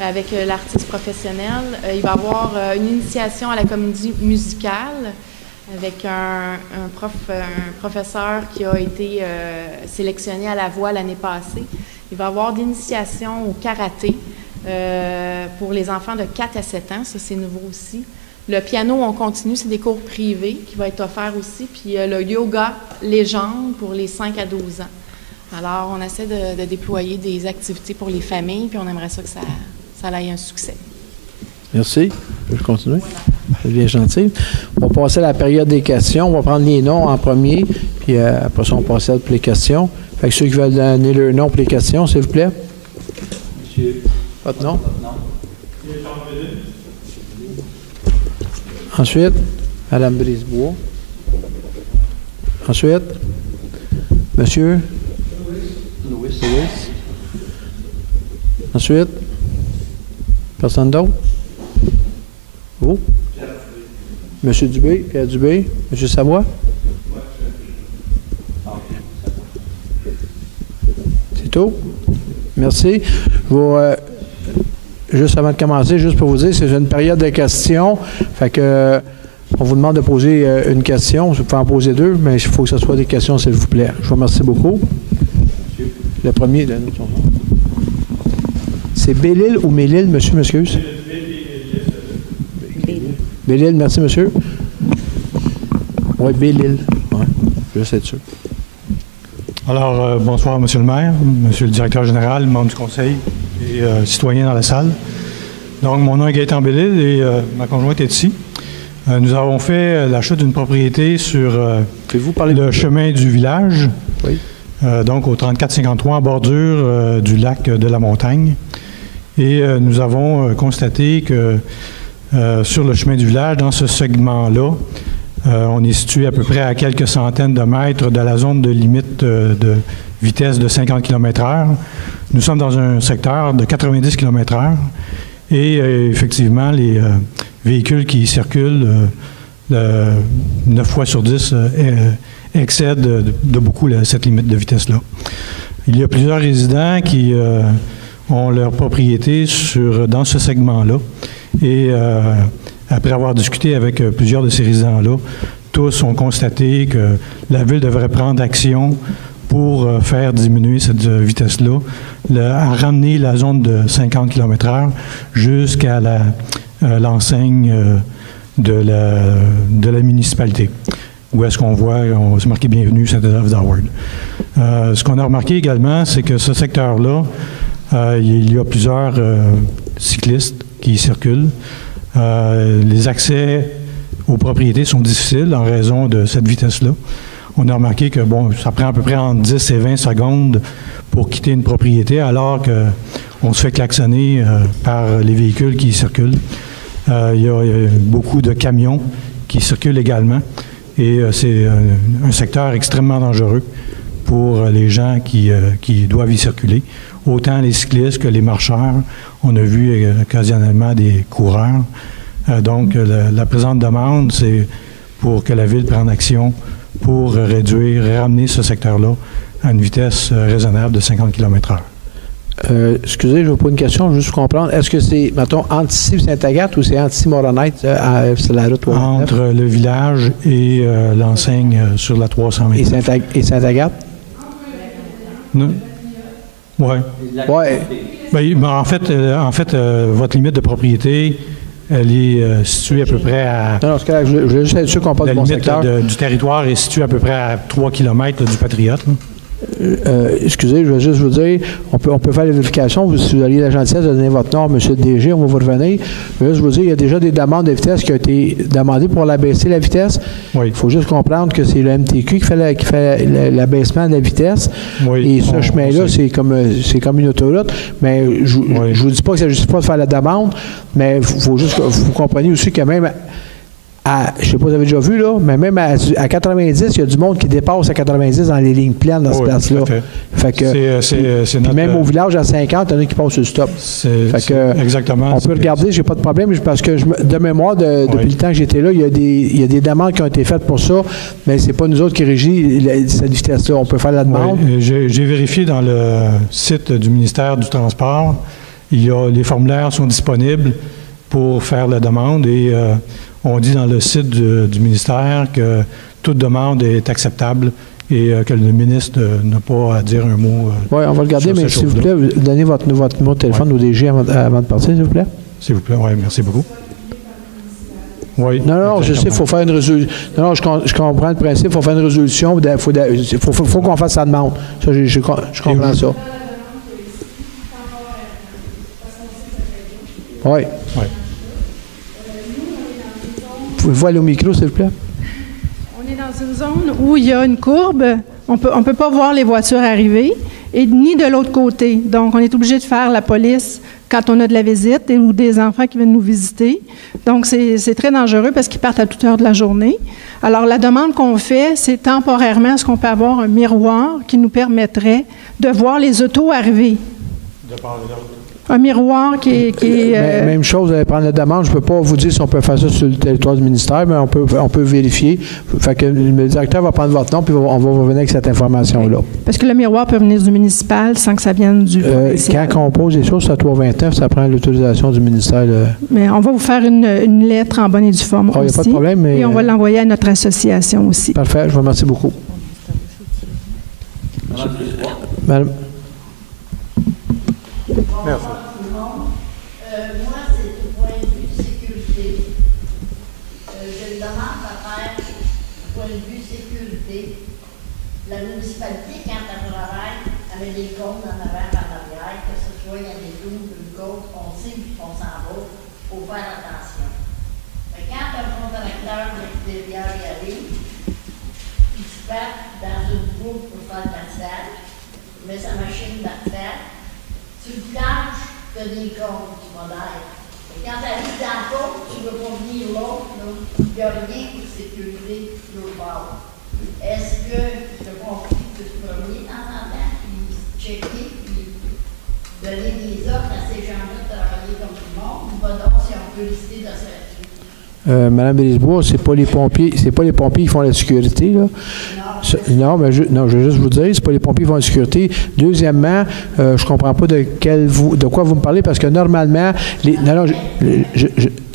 avec l'artiste professionnel. Il va y avoir une initiation à la comédie musicale avec un professeur qui a été sélectionné à la voix l'année passée. Il va y avoir d'initiation au karaté pour les enfants de 4 à 7 ans. Ça, c'est nouveau aussi. Le piano, on continue, c'est des cours privés qui vont être offerts aussi. Puis le yoga légende pour les 5 à 12 ans. Alors, on essaie de déployer des activités pour les familles, puis on aimerait ça que ça ait un succès. Merci. Je vais continuer. C'est bien gentil. On va passer à la période des questions. On va prendre les noms en premier, puis après ça, on passe pour les questions. Fait que ceux qui veulent donner leur nom pour les questions, s'il vous plaît. Monsieur. Votre nom? Non. Ensuite, Madame Brisebois. Ensuite, Monsieur? Louis. Ensuite, personne d'autre? Oh. Monsieur Dubé, Pierre Dubé, Monsieur Savoie? C'est tout? Merci. Je vais, juste avant de commencer, juste pour vous dire, c'est une période de questions. Fait que on vous demande de poser une question. Vous pouvez en poser deux, mais il faut que ce soit des questions, s'il vous plaît. Je vous remercie beaucoup. Le premier, donnez son nom. C'est Bélil ou Mélil, monsieur, m'excuse? Bélil, merci, monsieur. Oui, Bélil. Oui, juste être sûr. Alors, bonsoir, monsieur le maire, monsieur le directeur général, membres du conseil et citoyens dans la salle. Donc, mon nom est Gaëtan Bélil et ma conjointe est ici. Nous avons fait l'achat d'une propriété sur le chemin du village, oui. Donc au 3453 en bordure du lac de la Montagne. Et nous avons constaté que sur le chemin du village, dans ce segment-là, on est situé à peu près à quelques centaines de mètres de la zone de limite de vitesse de 50 km/h. Nous sommes dans un secteur de 90 km/h et effectivement, les véhicules qui circulent 9 fois sur 10 excèdent de beaucoup cette limite de vitesse-là. Il y a plusieurs résidents qui ont leur propriété dans ce segment-là. Et après avoir discuté avec plusieurs de ces résidents-là, tous ont constaté que la Ville devrait prendre action pour faire diminuer cette vitesse-là, à ramener la zone de 50 km/h jusqu'à l'enseigne de la municipalité, où est-ce qu'on voit, c'est marqué « Bienvenue, Saint-Adolphe-d'Howard ». Ce qu'on a remarqué également, c'est que ce secteur-là, il y a plusieurs cyclistes qui circulent. Les accès aux propriétés sont difficiles en raison de cette vitesse-là. On a remarqué que, ça prend à peu près entre 10 et 20 secondes pour quitter une propriété, alors qu'on se fait klaxonner par les véhicules qui circulent. Il y a beaucoup de camions qui circulent également, et c'est un secteur extrêmement dangereux pour les gens qui doivent y circuler, autant les cyclistes que les marcheurs. On a vu occasionnellement des coureurs. Donc, la présente demande, c'est pour que la Ville prenne action pour ramener ce secteur-là à une vitesse raisonnable de 50 km/h. Excusez, je vais poser une question, juste pour comprendre. Est-ce que c'est, mettons, entre ici et Saint-Agathe ou c'est entre ici Moronite, c'est la route 309? Entre le village et l'enseigne sur la 329. Et Saint-Agathe? Non. Oui. Ouais. Ben, en fait, votre limite de propriété, elle est située à peu près à... Non, c'est correct. Je voulais juste être sûr qu'on parle La du bon limite secteur. du territoire est située à peu près à 3 km du Patriote. Là. Excusez, je vais juste vous dire, on peut faire les vérifications. Si vous aviez la gentillesse de donner votre nom, M. le DG, on va vous revenir. Je vais juste vous dire, il y a déjà des demandes de vitesse qui ont été demandées pour l'abaisser la vitesse. Oui. Il faut juste comprendre que c'est le MTQ qui fait l'abaissement de la vitesse. Oui. Et ce chemin-là, c'est comme une autoroute. Mais je ne vous dis pas que ça ne justifie pas de faire la demande, mais il faut juste que vous compreniez aussi que même... je ne sais pas si vous avez déjà vu, là, mais même à 90, il y a du monde qui dépasse à 90 dans les lignes pleines dans ce place-là. Fait que, c'est puis même au village à 50, il y en a qui passent sur le stop. Exactement. On peut regarder, j'ai pas de problème, parce que de mémoire, depuis le temps que j'étais là, il y a des demandes qui ont été faites pour ça, mais c'est pas nous autres qui régit cette vitesse-là. On peut faire la demande. Oui, j'ai vérifié dans le site du ministère du Transport. Les formulaires sont disponibles pour faire la demande et on dit dans le site du ministère que toute demande est acceptable et que le ministre n'a pas à dire un mot. Oui, on va regarder, mais s'il vous plaît, donnez votre numéro de téléphone au DG avant de partir, s'il vous plaît. S'il vous plaît, oui, merci beaucoup. Oui. Non, je sais, il faut faire une résolution. Non, je comprends le principe, il faut faire une résolution, il faut qu'on fasse sa demande. Ça, je comprends ça. Oui. Oui. Pouvez-vous aller au micro, s'il vous plaît? On est dans une zone où il y a une courbe. On peut pas voir les voitures arriver, et ni de l'autre côté. Donc, on est obligé de faire la police quand on a de la visite ou des enfants qui viennent nous visiter. Donc, c'est très dangereux parce qu'ils partent à toute heure de la journée. Alors, la demande qu'on fait, c'est temporairement, est-ce qu'on peut avoir un miroir qui nous permettrait de voir les autos arriver? De part et d'autre. Un miroir qui est... Même chose, vous allez prendre la demande. Je ne peux pas vous dire si on peut faire ça sur le territoire du ministère, mais on peut vérifier. Fait que le directeur va prendre votre nom, puis on va revenir avec cette information-là. Parce que le miroir peut venir du municipal sans que ça vienne du provincial. Quand on pose des choses, c'est à 329, ça prend l'autorisation du ministère. Mais on va vous faire une lettre en bonne et due forme aussi. Il n'y a pas de problème. Mais, et on va l'envoyer à notre association aussi. Parfait, je vous remercie beaucoup. Madame. Merci. Moi, c'est au point de vue de sécurité. Je demande à faire au point de vue sécurité. La municipalité, quand elle travaille, elle met des côtes en avant, en arrière, que ce soit il y a des doubles, une côte, on sait où on s'en va, il faut faire attention. Mais quand un contracteur de l'extérieur y arrive, il se bat dans une boucle pour faire de l'asphalte, il met sa machine d'asphalte. Tu planches, tu as des comptes, tu modères. Et quand tu arrives dans le compte, tu ne veux pas venir l'autre, il n'y a rien pour sécurité de l'autre bord. Est-ce que je compris que tu premier de temps en temps, puis checker, puis donner des offres à ces gens-là de travailler comme tout le monde, ou pas donc si on peut lister de se faire Madame Bélisbois, c'est pas les pompiers qui font la sécurité, là. Non, mais je veux juste vous dire, c'est pas les pompiers qui font la sécurité. Deuxièmement, je comprends pas de quoi vous me parlez, parce que normalement,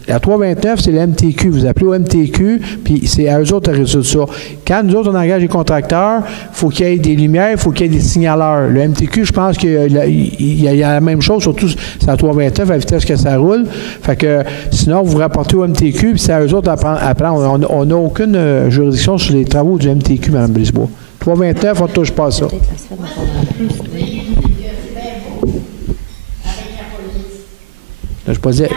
la 329, c'est le MTQ. Vous appelez au MTQ, puis c'est à eux autres de résoudre ça. Quand nous autres, on engage les contracteurs, il faut qu'il y ait des lumières, il faut qu'il y ait des signaleurs. Le MTQ, je pense qu'il y a la même chose, surtout c'est la 329, à la vitesse que ça roule. Fait que sinon, vous rapportez au MTQ, puis c'est à eux autres à prendre. On n'a aucune juridiction sur les travaux du MTQ, Mme Brisebois. 329, on ne touche pas à ça. Je pas dire.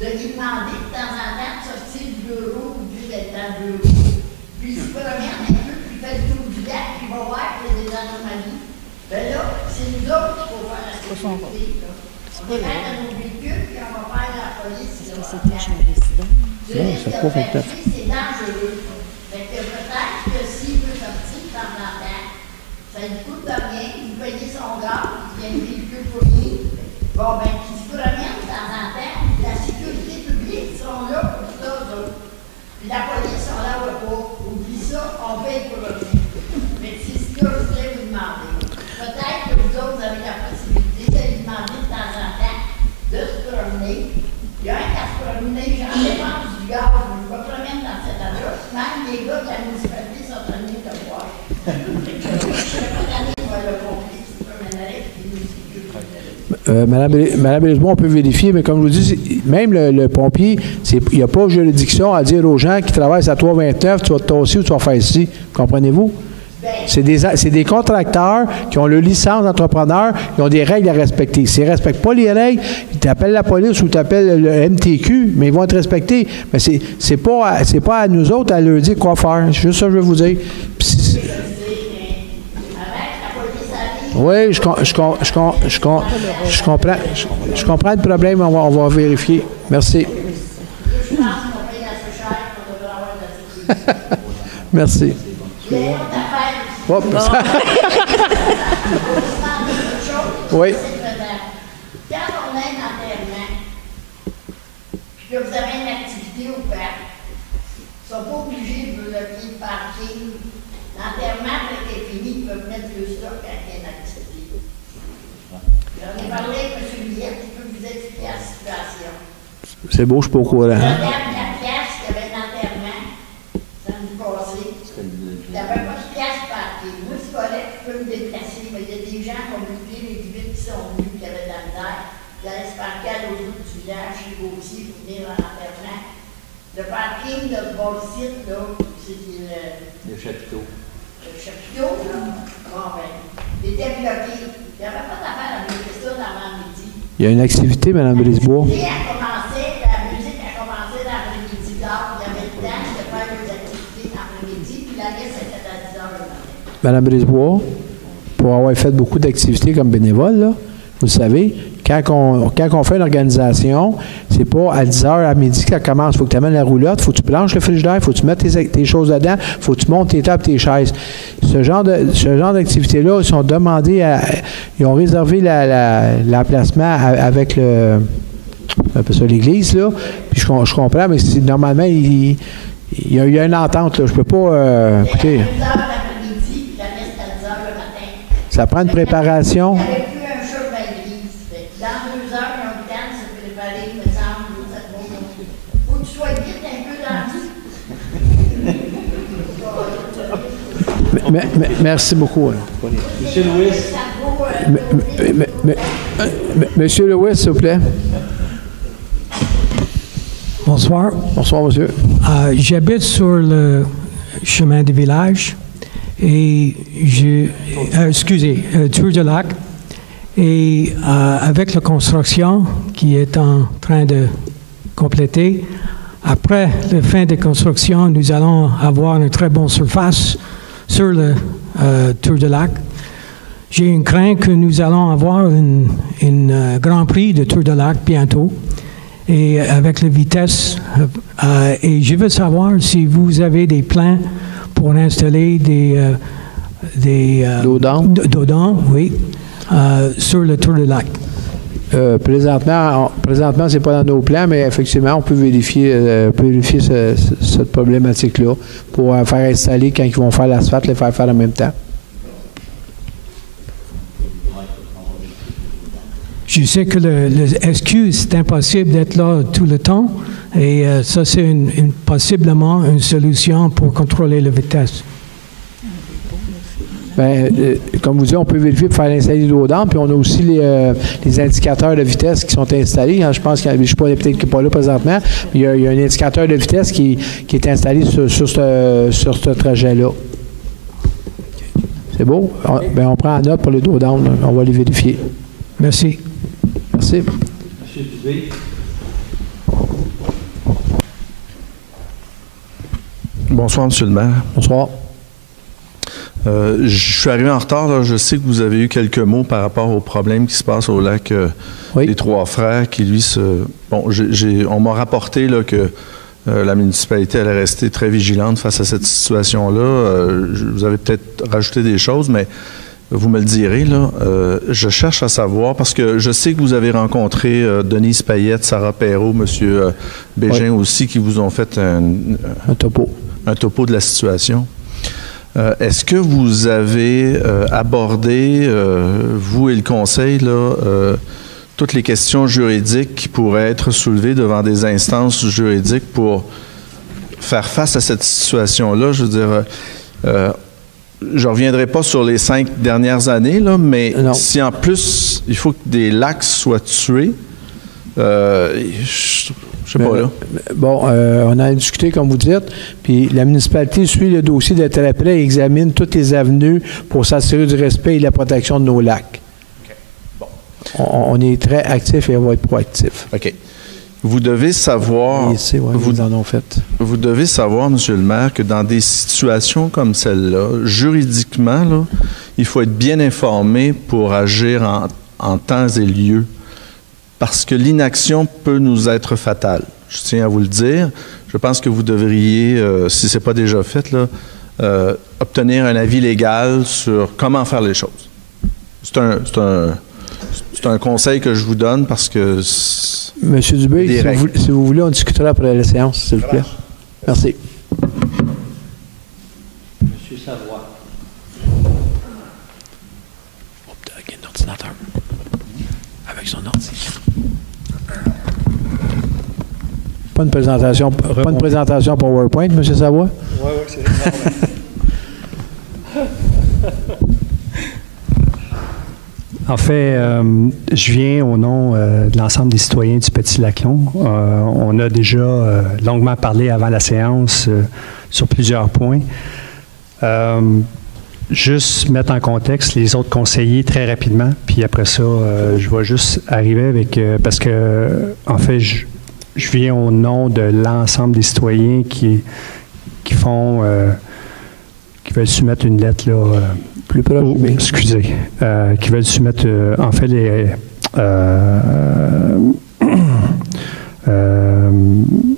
De lui demander de temps en temps de sortir du bureau ou d'être dans le bureau. Puis il se promène un peu, puis il fait le tour du lac, puis il va voir qu'il y a des anomalies. Bien là, c'est nous autres qu'il faut faire la sécurité. On dépend de nos véhicules, puis on va faire la police. Non, c'est pas fait. C'est dangereux. Fait que peut-être que s'il peut sortir de temps en temps, ça ne coûte rien, vous payez son gars, il y a un véhicule pour lui. Bon, ben, qui se promène de temps en temps, la sécurité publique sont là pour ça, eux. Puis la police sont là ou pas. Oublie ça, on paye pour le bien. Mais c'est ce que je voulais vous demander. Peut-être que vous autres avez la possibilité de lui demander de temps en temps les gars de la municipalité sont venus te voir. Je serais pas tannée de voir le pompier qui se promènerait et qui nous sécurise. Madame Brisebois, on peut vérifier, mais comme je vous dis, même le pompier, il n'y a pas de juridiction à dire aux gens qui travaillent à 329, tu vas te tasser ou tu vas faire ici. Comprenez-vous? C'est des contracteurs qui ont leur licence d'entrepreneur, qui ont des règles à respecter. S'ils ne respectent pas les règles, ils t'appellent la police ou t'appellent le MTQ, mais ils vont être respectés. Mais c'est pas à nous autres à leur dire quoi faire. C'est juste ça que je veux vous dire. Oui, je comprends le problème, on va vérifier. Merci. Merci. Hop. Oui. Quand on a un enterrement, puis que vous avez une activité au parc, ils ne sont pas obligés de bloquer le parking. L'enterrement, quand il est fini, ils peuvent mettre le stock quand il y a une activité. J'en ai parlé avec M. Millette, qui peut vous expliquer la situation. C'est beau, je suis pas au courant. La pièce, il y avait un enterrement, samedi passé. Il n'y avait pas de pièce parking. Moi, c'est correct, je peux me déplacer, mais il y a des gens qui ont multiplié les 18 qui sont venus, qui avaient de la misère. Ils allaient se parquer à l'autre bout du village, chez Gauthier, pour venir à l'enterrement. Le parking de Bol-Site, là, c'est le chapiteau. Le chapiteau, là, bon, ben, il était bloqué. Il n'y avait pas d'affaire à bloquer ça l'avant-midi. Il y a une activité, Mme Brisebois. La musique a commencé l'après-midi tard. Il y avait le temps de faire des activités l'après-midi, puis la messe était à 10 h le matin. Mme Brisebois, pour avoir fait beaucoup d'activités comme bénévole, là, vous le savez, quand on fait une organisation, c'est pas à 10 h à midi que ça commence. Il faut que tu amènes la roulotte, il faut que tu planches le frigidaire, il faut que tu mettes tes choses dedans, il faut que tu montes tes tables, tes chaises. Ce genre d'activités-là, ils sont demandés ils ont réservé l'emplacement avec l'église, là. Puis je comprends, mais normalement, il y a une entente, là. Je peux pas. Écoutez. À 10 h l'après-midi, la messe à 10 h le matin. Ça prend une préparation. Il n'y avait plus un jour de l'église. Dans 2 heures, ils ont le temps de se préparer, il me semble. Il faut que tu sois vite un peu dans la vie. Merci beaucoup. Monsieur Louis. Monsieur Louis, s'il vous plaît. Bonsoir. Bonsoir, monsieur. J'habite sur le chemin du village et Tour de Lac. Et avec la construction qui est en train de compléter, après la fin de construction, nous allons avoir une très bonne surface sur le Tour de Lac. J'ai une crainte que nous allons avoir un Grand Prix de Tour de Lac bientôt, et avec la vitesse. Et je veux savoir si vous avez des plans pour installer des dodans, oui, sur le Tour de Lac. Présentement, ce n'est pas dans nos plans, mais effectivement, on peut vérifier cette problématique-là pour faire installer, quand ils vont faire l'asphalte, les faire en même temps. Je sais que le SQ, c'est impossible d'être là tout le temps, et ça, c'est possiblement une solution pour contrôler la vitesse. Bien, comme vous dites, on peut vérifier pour faire installer l'eau-dent, puis on a aussi les indicateurs de vitesse qui sont installés. Je pense qu'il y a, je ne sais pas, peut-être pas là présentement, mais il y a un indicateur de vitesse qui est installé sur ce trajet-là. C'est beau? On prend en note pour les dos-down. On va les vérifier. Merci. Merci. Monsieur Dubé. Bonsoir, M. le maire. Bonsoir. Je suis arrivé en retard. Là. Je sais que vous avez eu quelques mots par rapport au problème qui se passe au lac des Trois Frères, qui lui on m'a rapporté là, que la municipalité allait rester très vigilante face à cette situation-là. Vous avez peut-être rajouté des choses, mais vous me le direz, là. Je cherche à savoir, parce que je sais que vous avez rencontré Denise Payette, Sarah Perrault, M. Bégin aussi, qui vous ont fait un topo de la situation. Est-ce que vous avez abordé, vous et le conseil, là, toutes les questions juridiques qui pourraient être soulevées devant des instances juridiques pour faire face à cette situation-là, je veux dire, je ne reviendrai pas sur les 5 dernières années, là, mais si en plus, il faut que des lacs soient tués, je sais pas, là. Bon, on a discuté, comme vous dites, puis la municipalité suit le dossier de très près et examine toutes les avenues pour s'assurer du respect et de la protection de nos lacs. Okay. Bon. On est très actifs et on va être proactifs. OK. Vous devez savoir... vous en ont fait. Vous devez savoir, M. le maire, que dans des situations comme celle-là, juridiquement, là, il faut être bien informé pour agir en temps et lieu. Parce que l'inaction peut nous être fatale. Je tiens à vous le dire. Je pense que vous devriez, si ce n'est pas déjà fait, là, obtenir un avis légal sur comment faire les choses. C'est un conseil que je vous donne parce que... Monsieur Dubé, si vous voulez, on discutera après la séance, s'il vous plaît. Merci. Monsieur Savoie. Avec un ordinateur. Avec son ordi. Pas une présentation PowerPoint, M. Savoie? Oui, c'est ça. En fait, je viens au nom de l'ensemble des citoyens du Petit-Laclon. On a déjà longuement parlé avant la séance sur plusieurs points. Juste mettre en contexte les autres conseillers très rapidement, puis après ça, je vais juste arriver avec... parce que, en fait, je viens au nom de l'ensemble des citoyens qui font... qui veulent soumettre une lettre, là... plus proche. Excusez. Qui veulent soumettre, en fait,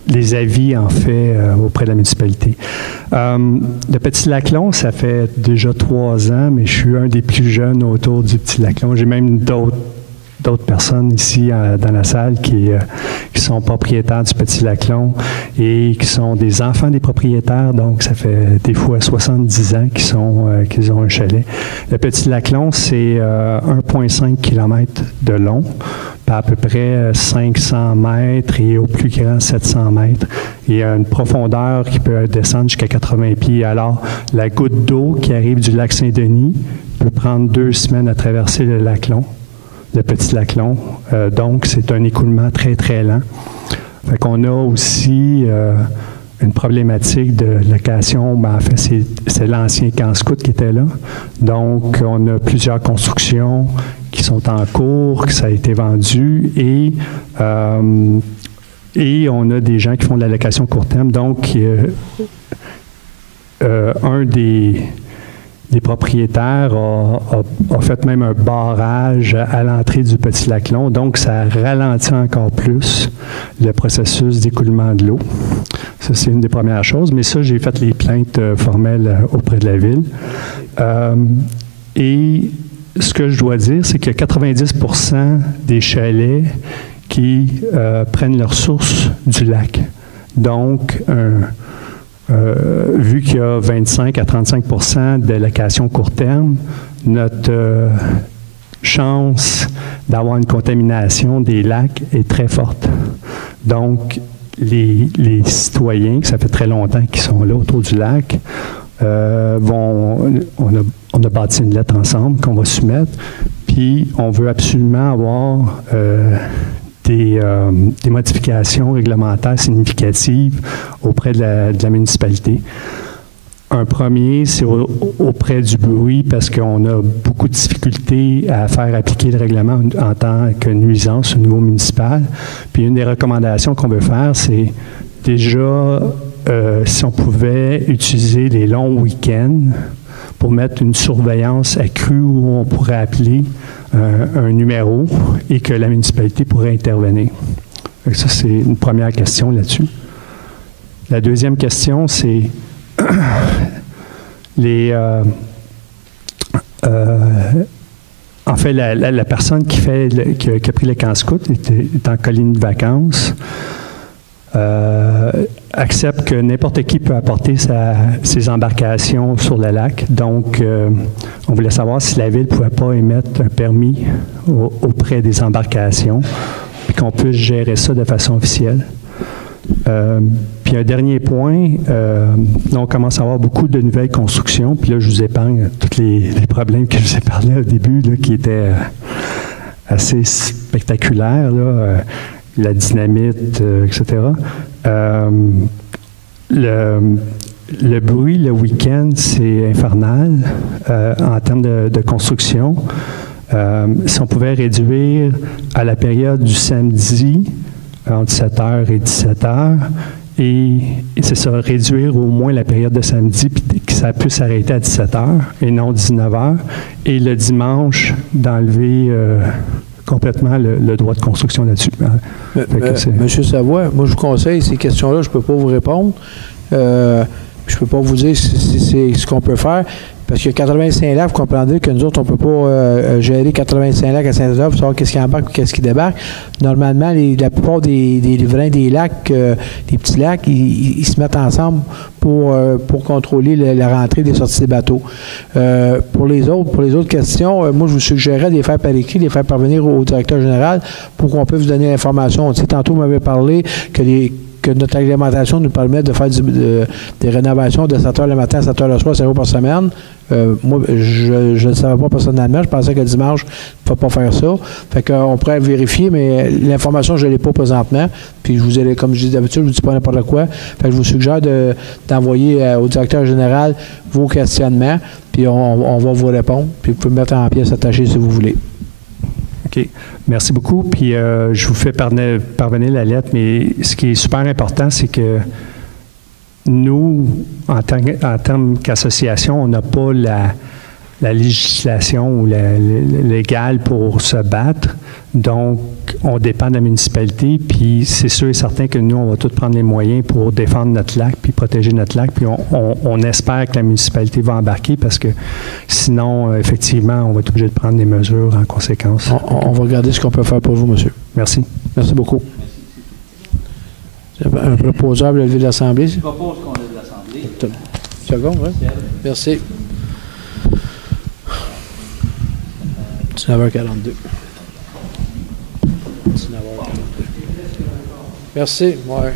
les avis, en fait, auprès de la municipalité. Le Petit-Laclon, ça fait déjà 3 ans, mais je suis un des plus jeunes autour du Petit-Laclon. J'ai même d'autres personnes ici dans la salle qui sont propriétaires du Petit-Laclon et qui sont des enfants des propriétaires, donc ça fait des fois 70 ans qu'ils ont un chalet. Le Petit-Laclon, c'est 1,5 km de long, à peu près 500 mètres et au plus grand 700 mètres. Il y a une profondeur qui peut descendre jusqu'à 80 pieds. Alors, la goutte d'eau qui arrive du lac Saint-Denis peut prendre 2 semaines à traverser le Laclon. Le Petit-Laclon. Donc, c'est un écoulement très, très lent. Fait qu'on a aussi une problématique de location. Ben, en fait, c'est l'ancien camp scout qui était là. Donc, on a plusieurs constructions qui sont en cours, que ça a été vendu et on a des gens qui font de la location court terme. Donc, un des propriétaires a fait même un barrage à l'entrée du Petit-Laclon. Donc, ça ralentit encore plus le processus d'écoulement de l'eau. Ça, c'est une des premières choses. Mais ça, j'ai fait les plaintes formelles auprès de la Ville. Et ce que je dois dire, c'est que 90% des chalets qui prennent leur source du lac. Donc, vu qu'il y a 25 à 35% de location court terme, notre chance d'avoir une contamination des lacs est très forte. Donc, les citoyens, que ça fait très longtemps qu'ils sont là autour du lac, on a bâti une lettre ensemble qu'on va soumettre, puis on veut absolument avoir des modifications réglementaires significatives auprès de la municipalité. Un premier, c'est auprès du bruit, parce qu'on a beaucoup de difficultés à faire appliquer le règlement en tant que nuisance au niveau municipal. Puis une des recommandations qu'on veut faire, c'est déjà, si on pouvait utiliser les longs week-ends pour mettre une surveillance accrue où on pourrait appeler un numéro et que la municipalité pourrait intervenir. Donc ça, c'est une première question là-dessus. La deuxième question, c'est en fait, la personne qui a pris le camp scout est en colonie de vacances. Accepte que n'importe qui peut apporter ses embarcations sur le lac. Donc, on voulait savoir si la Ville ne pouvait pas émettre un permis auprès des embarcations, puis qu'on puisse gérer ça de façon officielle. Puis Puis un dernier point, là, on commence à avoir beaucoup de nouvelles constructions. Puis là, je vous épargne tous les problèmes que je vous ai parlé au début, là, qui étaient assez spectaculaires, là, la dynamite, etc. Le bruit le week-end, c'est infernal en termes de construction. Si on pouvait réduire à la période du samedi, entre 7h et 17h, et c'est ça, réduire au moins la période de samedi, puis que ça puisse s'arrêter à 17h et non 19h, et le dimanche, d'enlever complètement le droit de construction là-dessus. Monsieur Savoie, moi je vous conseille, ces questions-là, je ne peux pas vous répondre. Je ne peux pas vous dire si c'est ce qu'on peut faire. Parce que 85 lacs, vous comprendrez que nous autres, on ne peut pas gérer 85 lacs à Saint-Adolphe pour savoir qu'est-ce qui embarque ou qu'est-ce qui débarque. Normalement, la plupart des riverains des lacs, des petits lacs, ils se mettent ensemble pour contrôler la rentrée des sorties des bateaux. Pour les autres questions, moi, je vous suggérerais de les faire par écrit, de les faire parvenir au directeur général pour qu'on puisse vous donner l'information. Tu sais, tantôt, vous m'avez parlé que notre réglementation nous permet de faire des rénovations de 7 heures le matin à 7 heures le soir, 0 par semaine. Moi, je ne le savais pas personnellement. Je pensais que le dimanche, il ne faut pas faire ça. Fait qu'on pourrait vérifier, mais l'information, je ne l'ai pas présentement. Puis, je vous ai, comme je dis d'habitude, je ne vous dis pas n'importe quoi. Fait que je vous suggère d'envoyer au directeur général vos questionnements, puis on va vous répondre. Puis, vous pouvez mettre en pièces attachées si vous voulez. OK. Merci beaucoup. Puis, je vous fais parvenir la lettre, mais ce qui est super important, c'est que nous, en termes qu'association, on n'a pas la législation ou légale pour se battre. Donc, on dépend de la municipalité, puis c'est sûr et certain que nous, on va tous prendre les moyens pour défendre notre lac, puis protéger notre lac, puis on espère que la municipalité va embarquer, parce que sinon, effectivement, on va être obligé de prendre des mesures en conséquence. On va regarder ce qu'on peut faire pour vous, monsieur. Merci. Merci beaucoup. Un proposable à lever de l'Assemblée. Je propose qu'on lève l'Assemblée. Une seconde, oui. Merci. 19h42. 19h42. Merci. Ouais.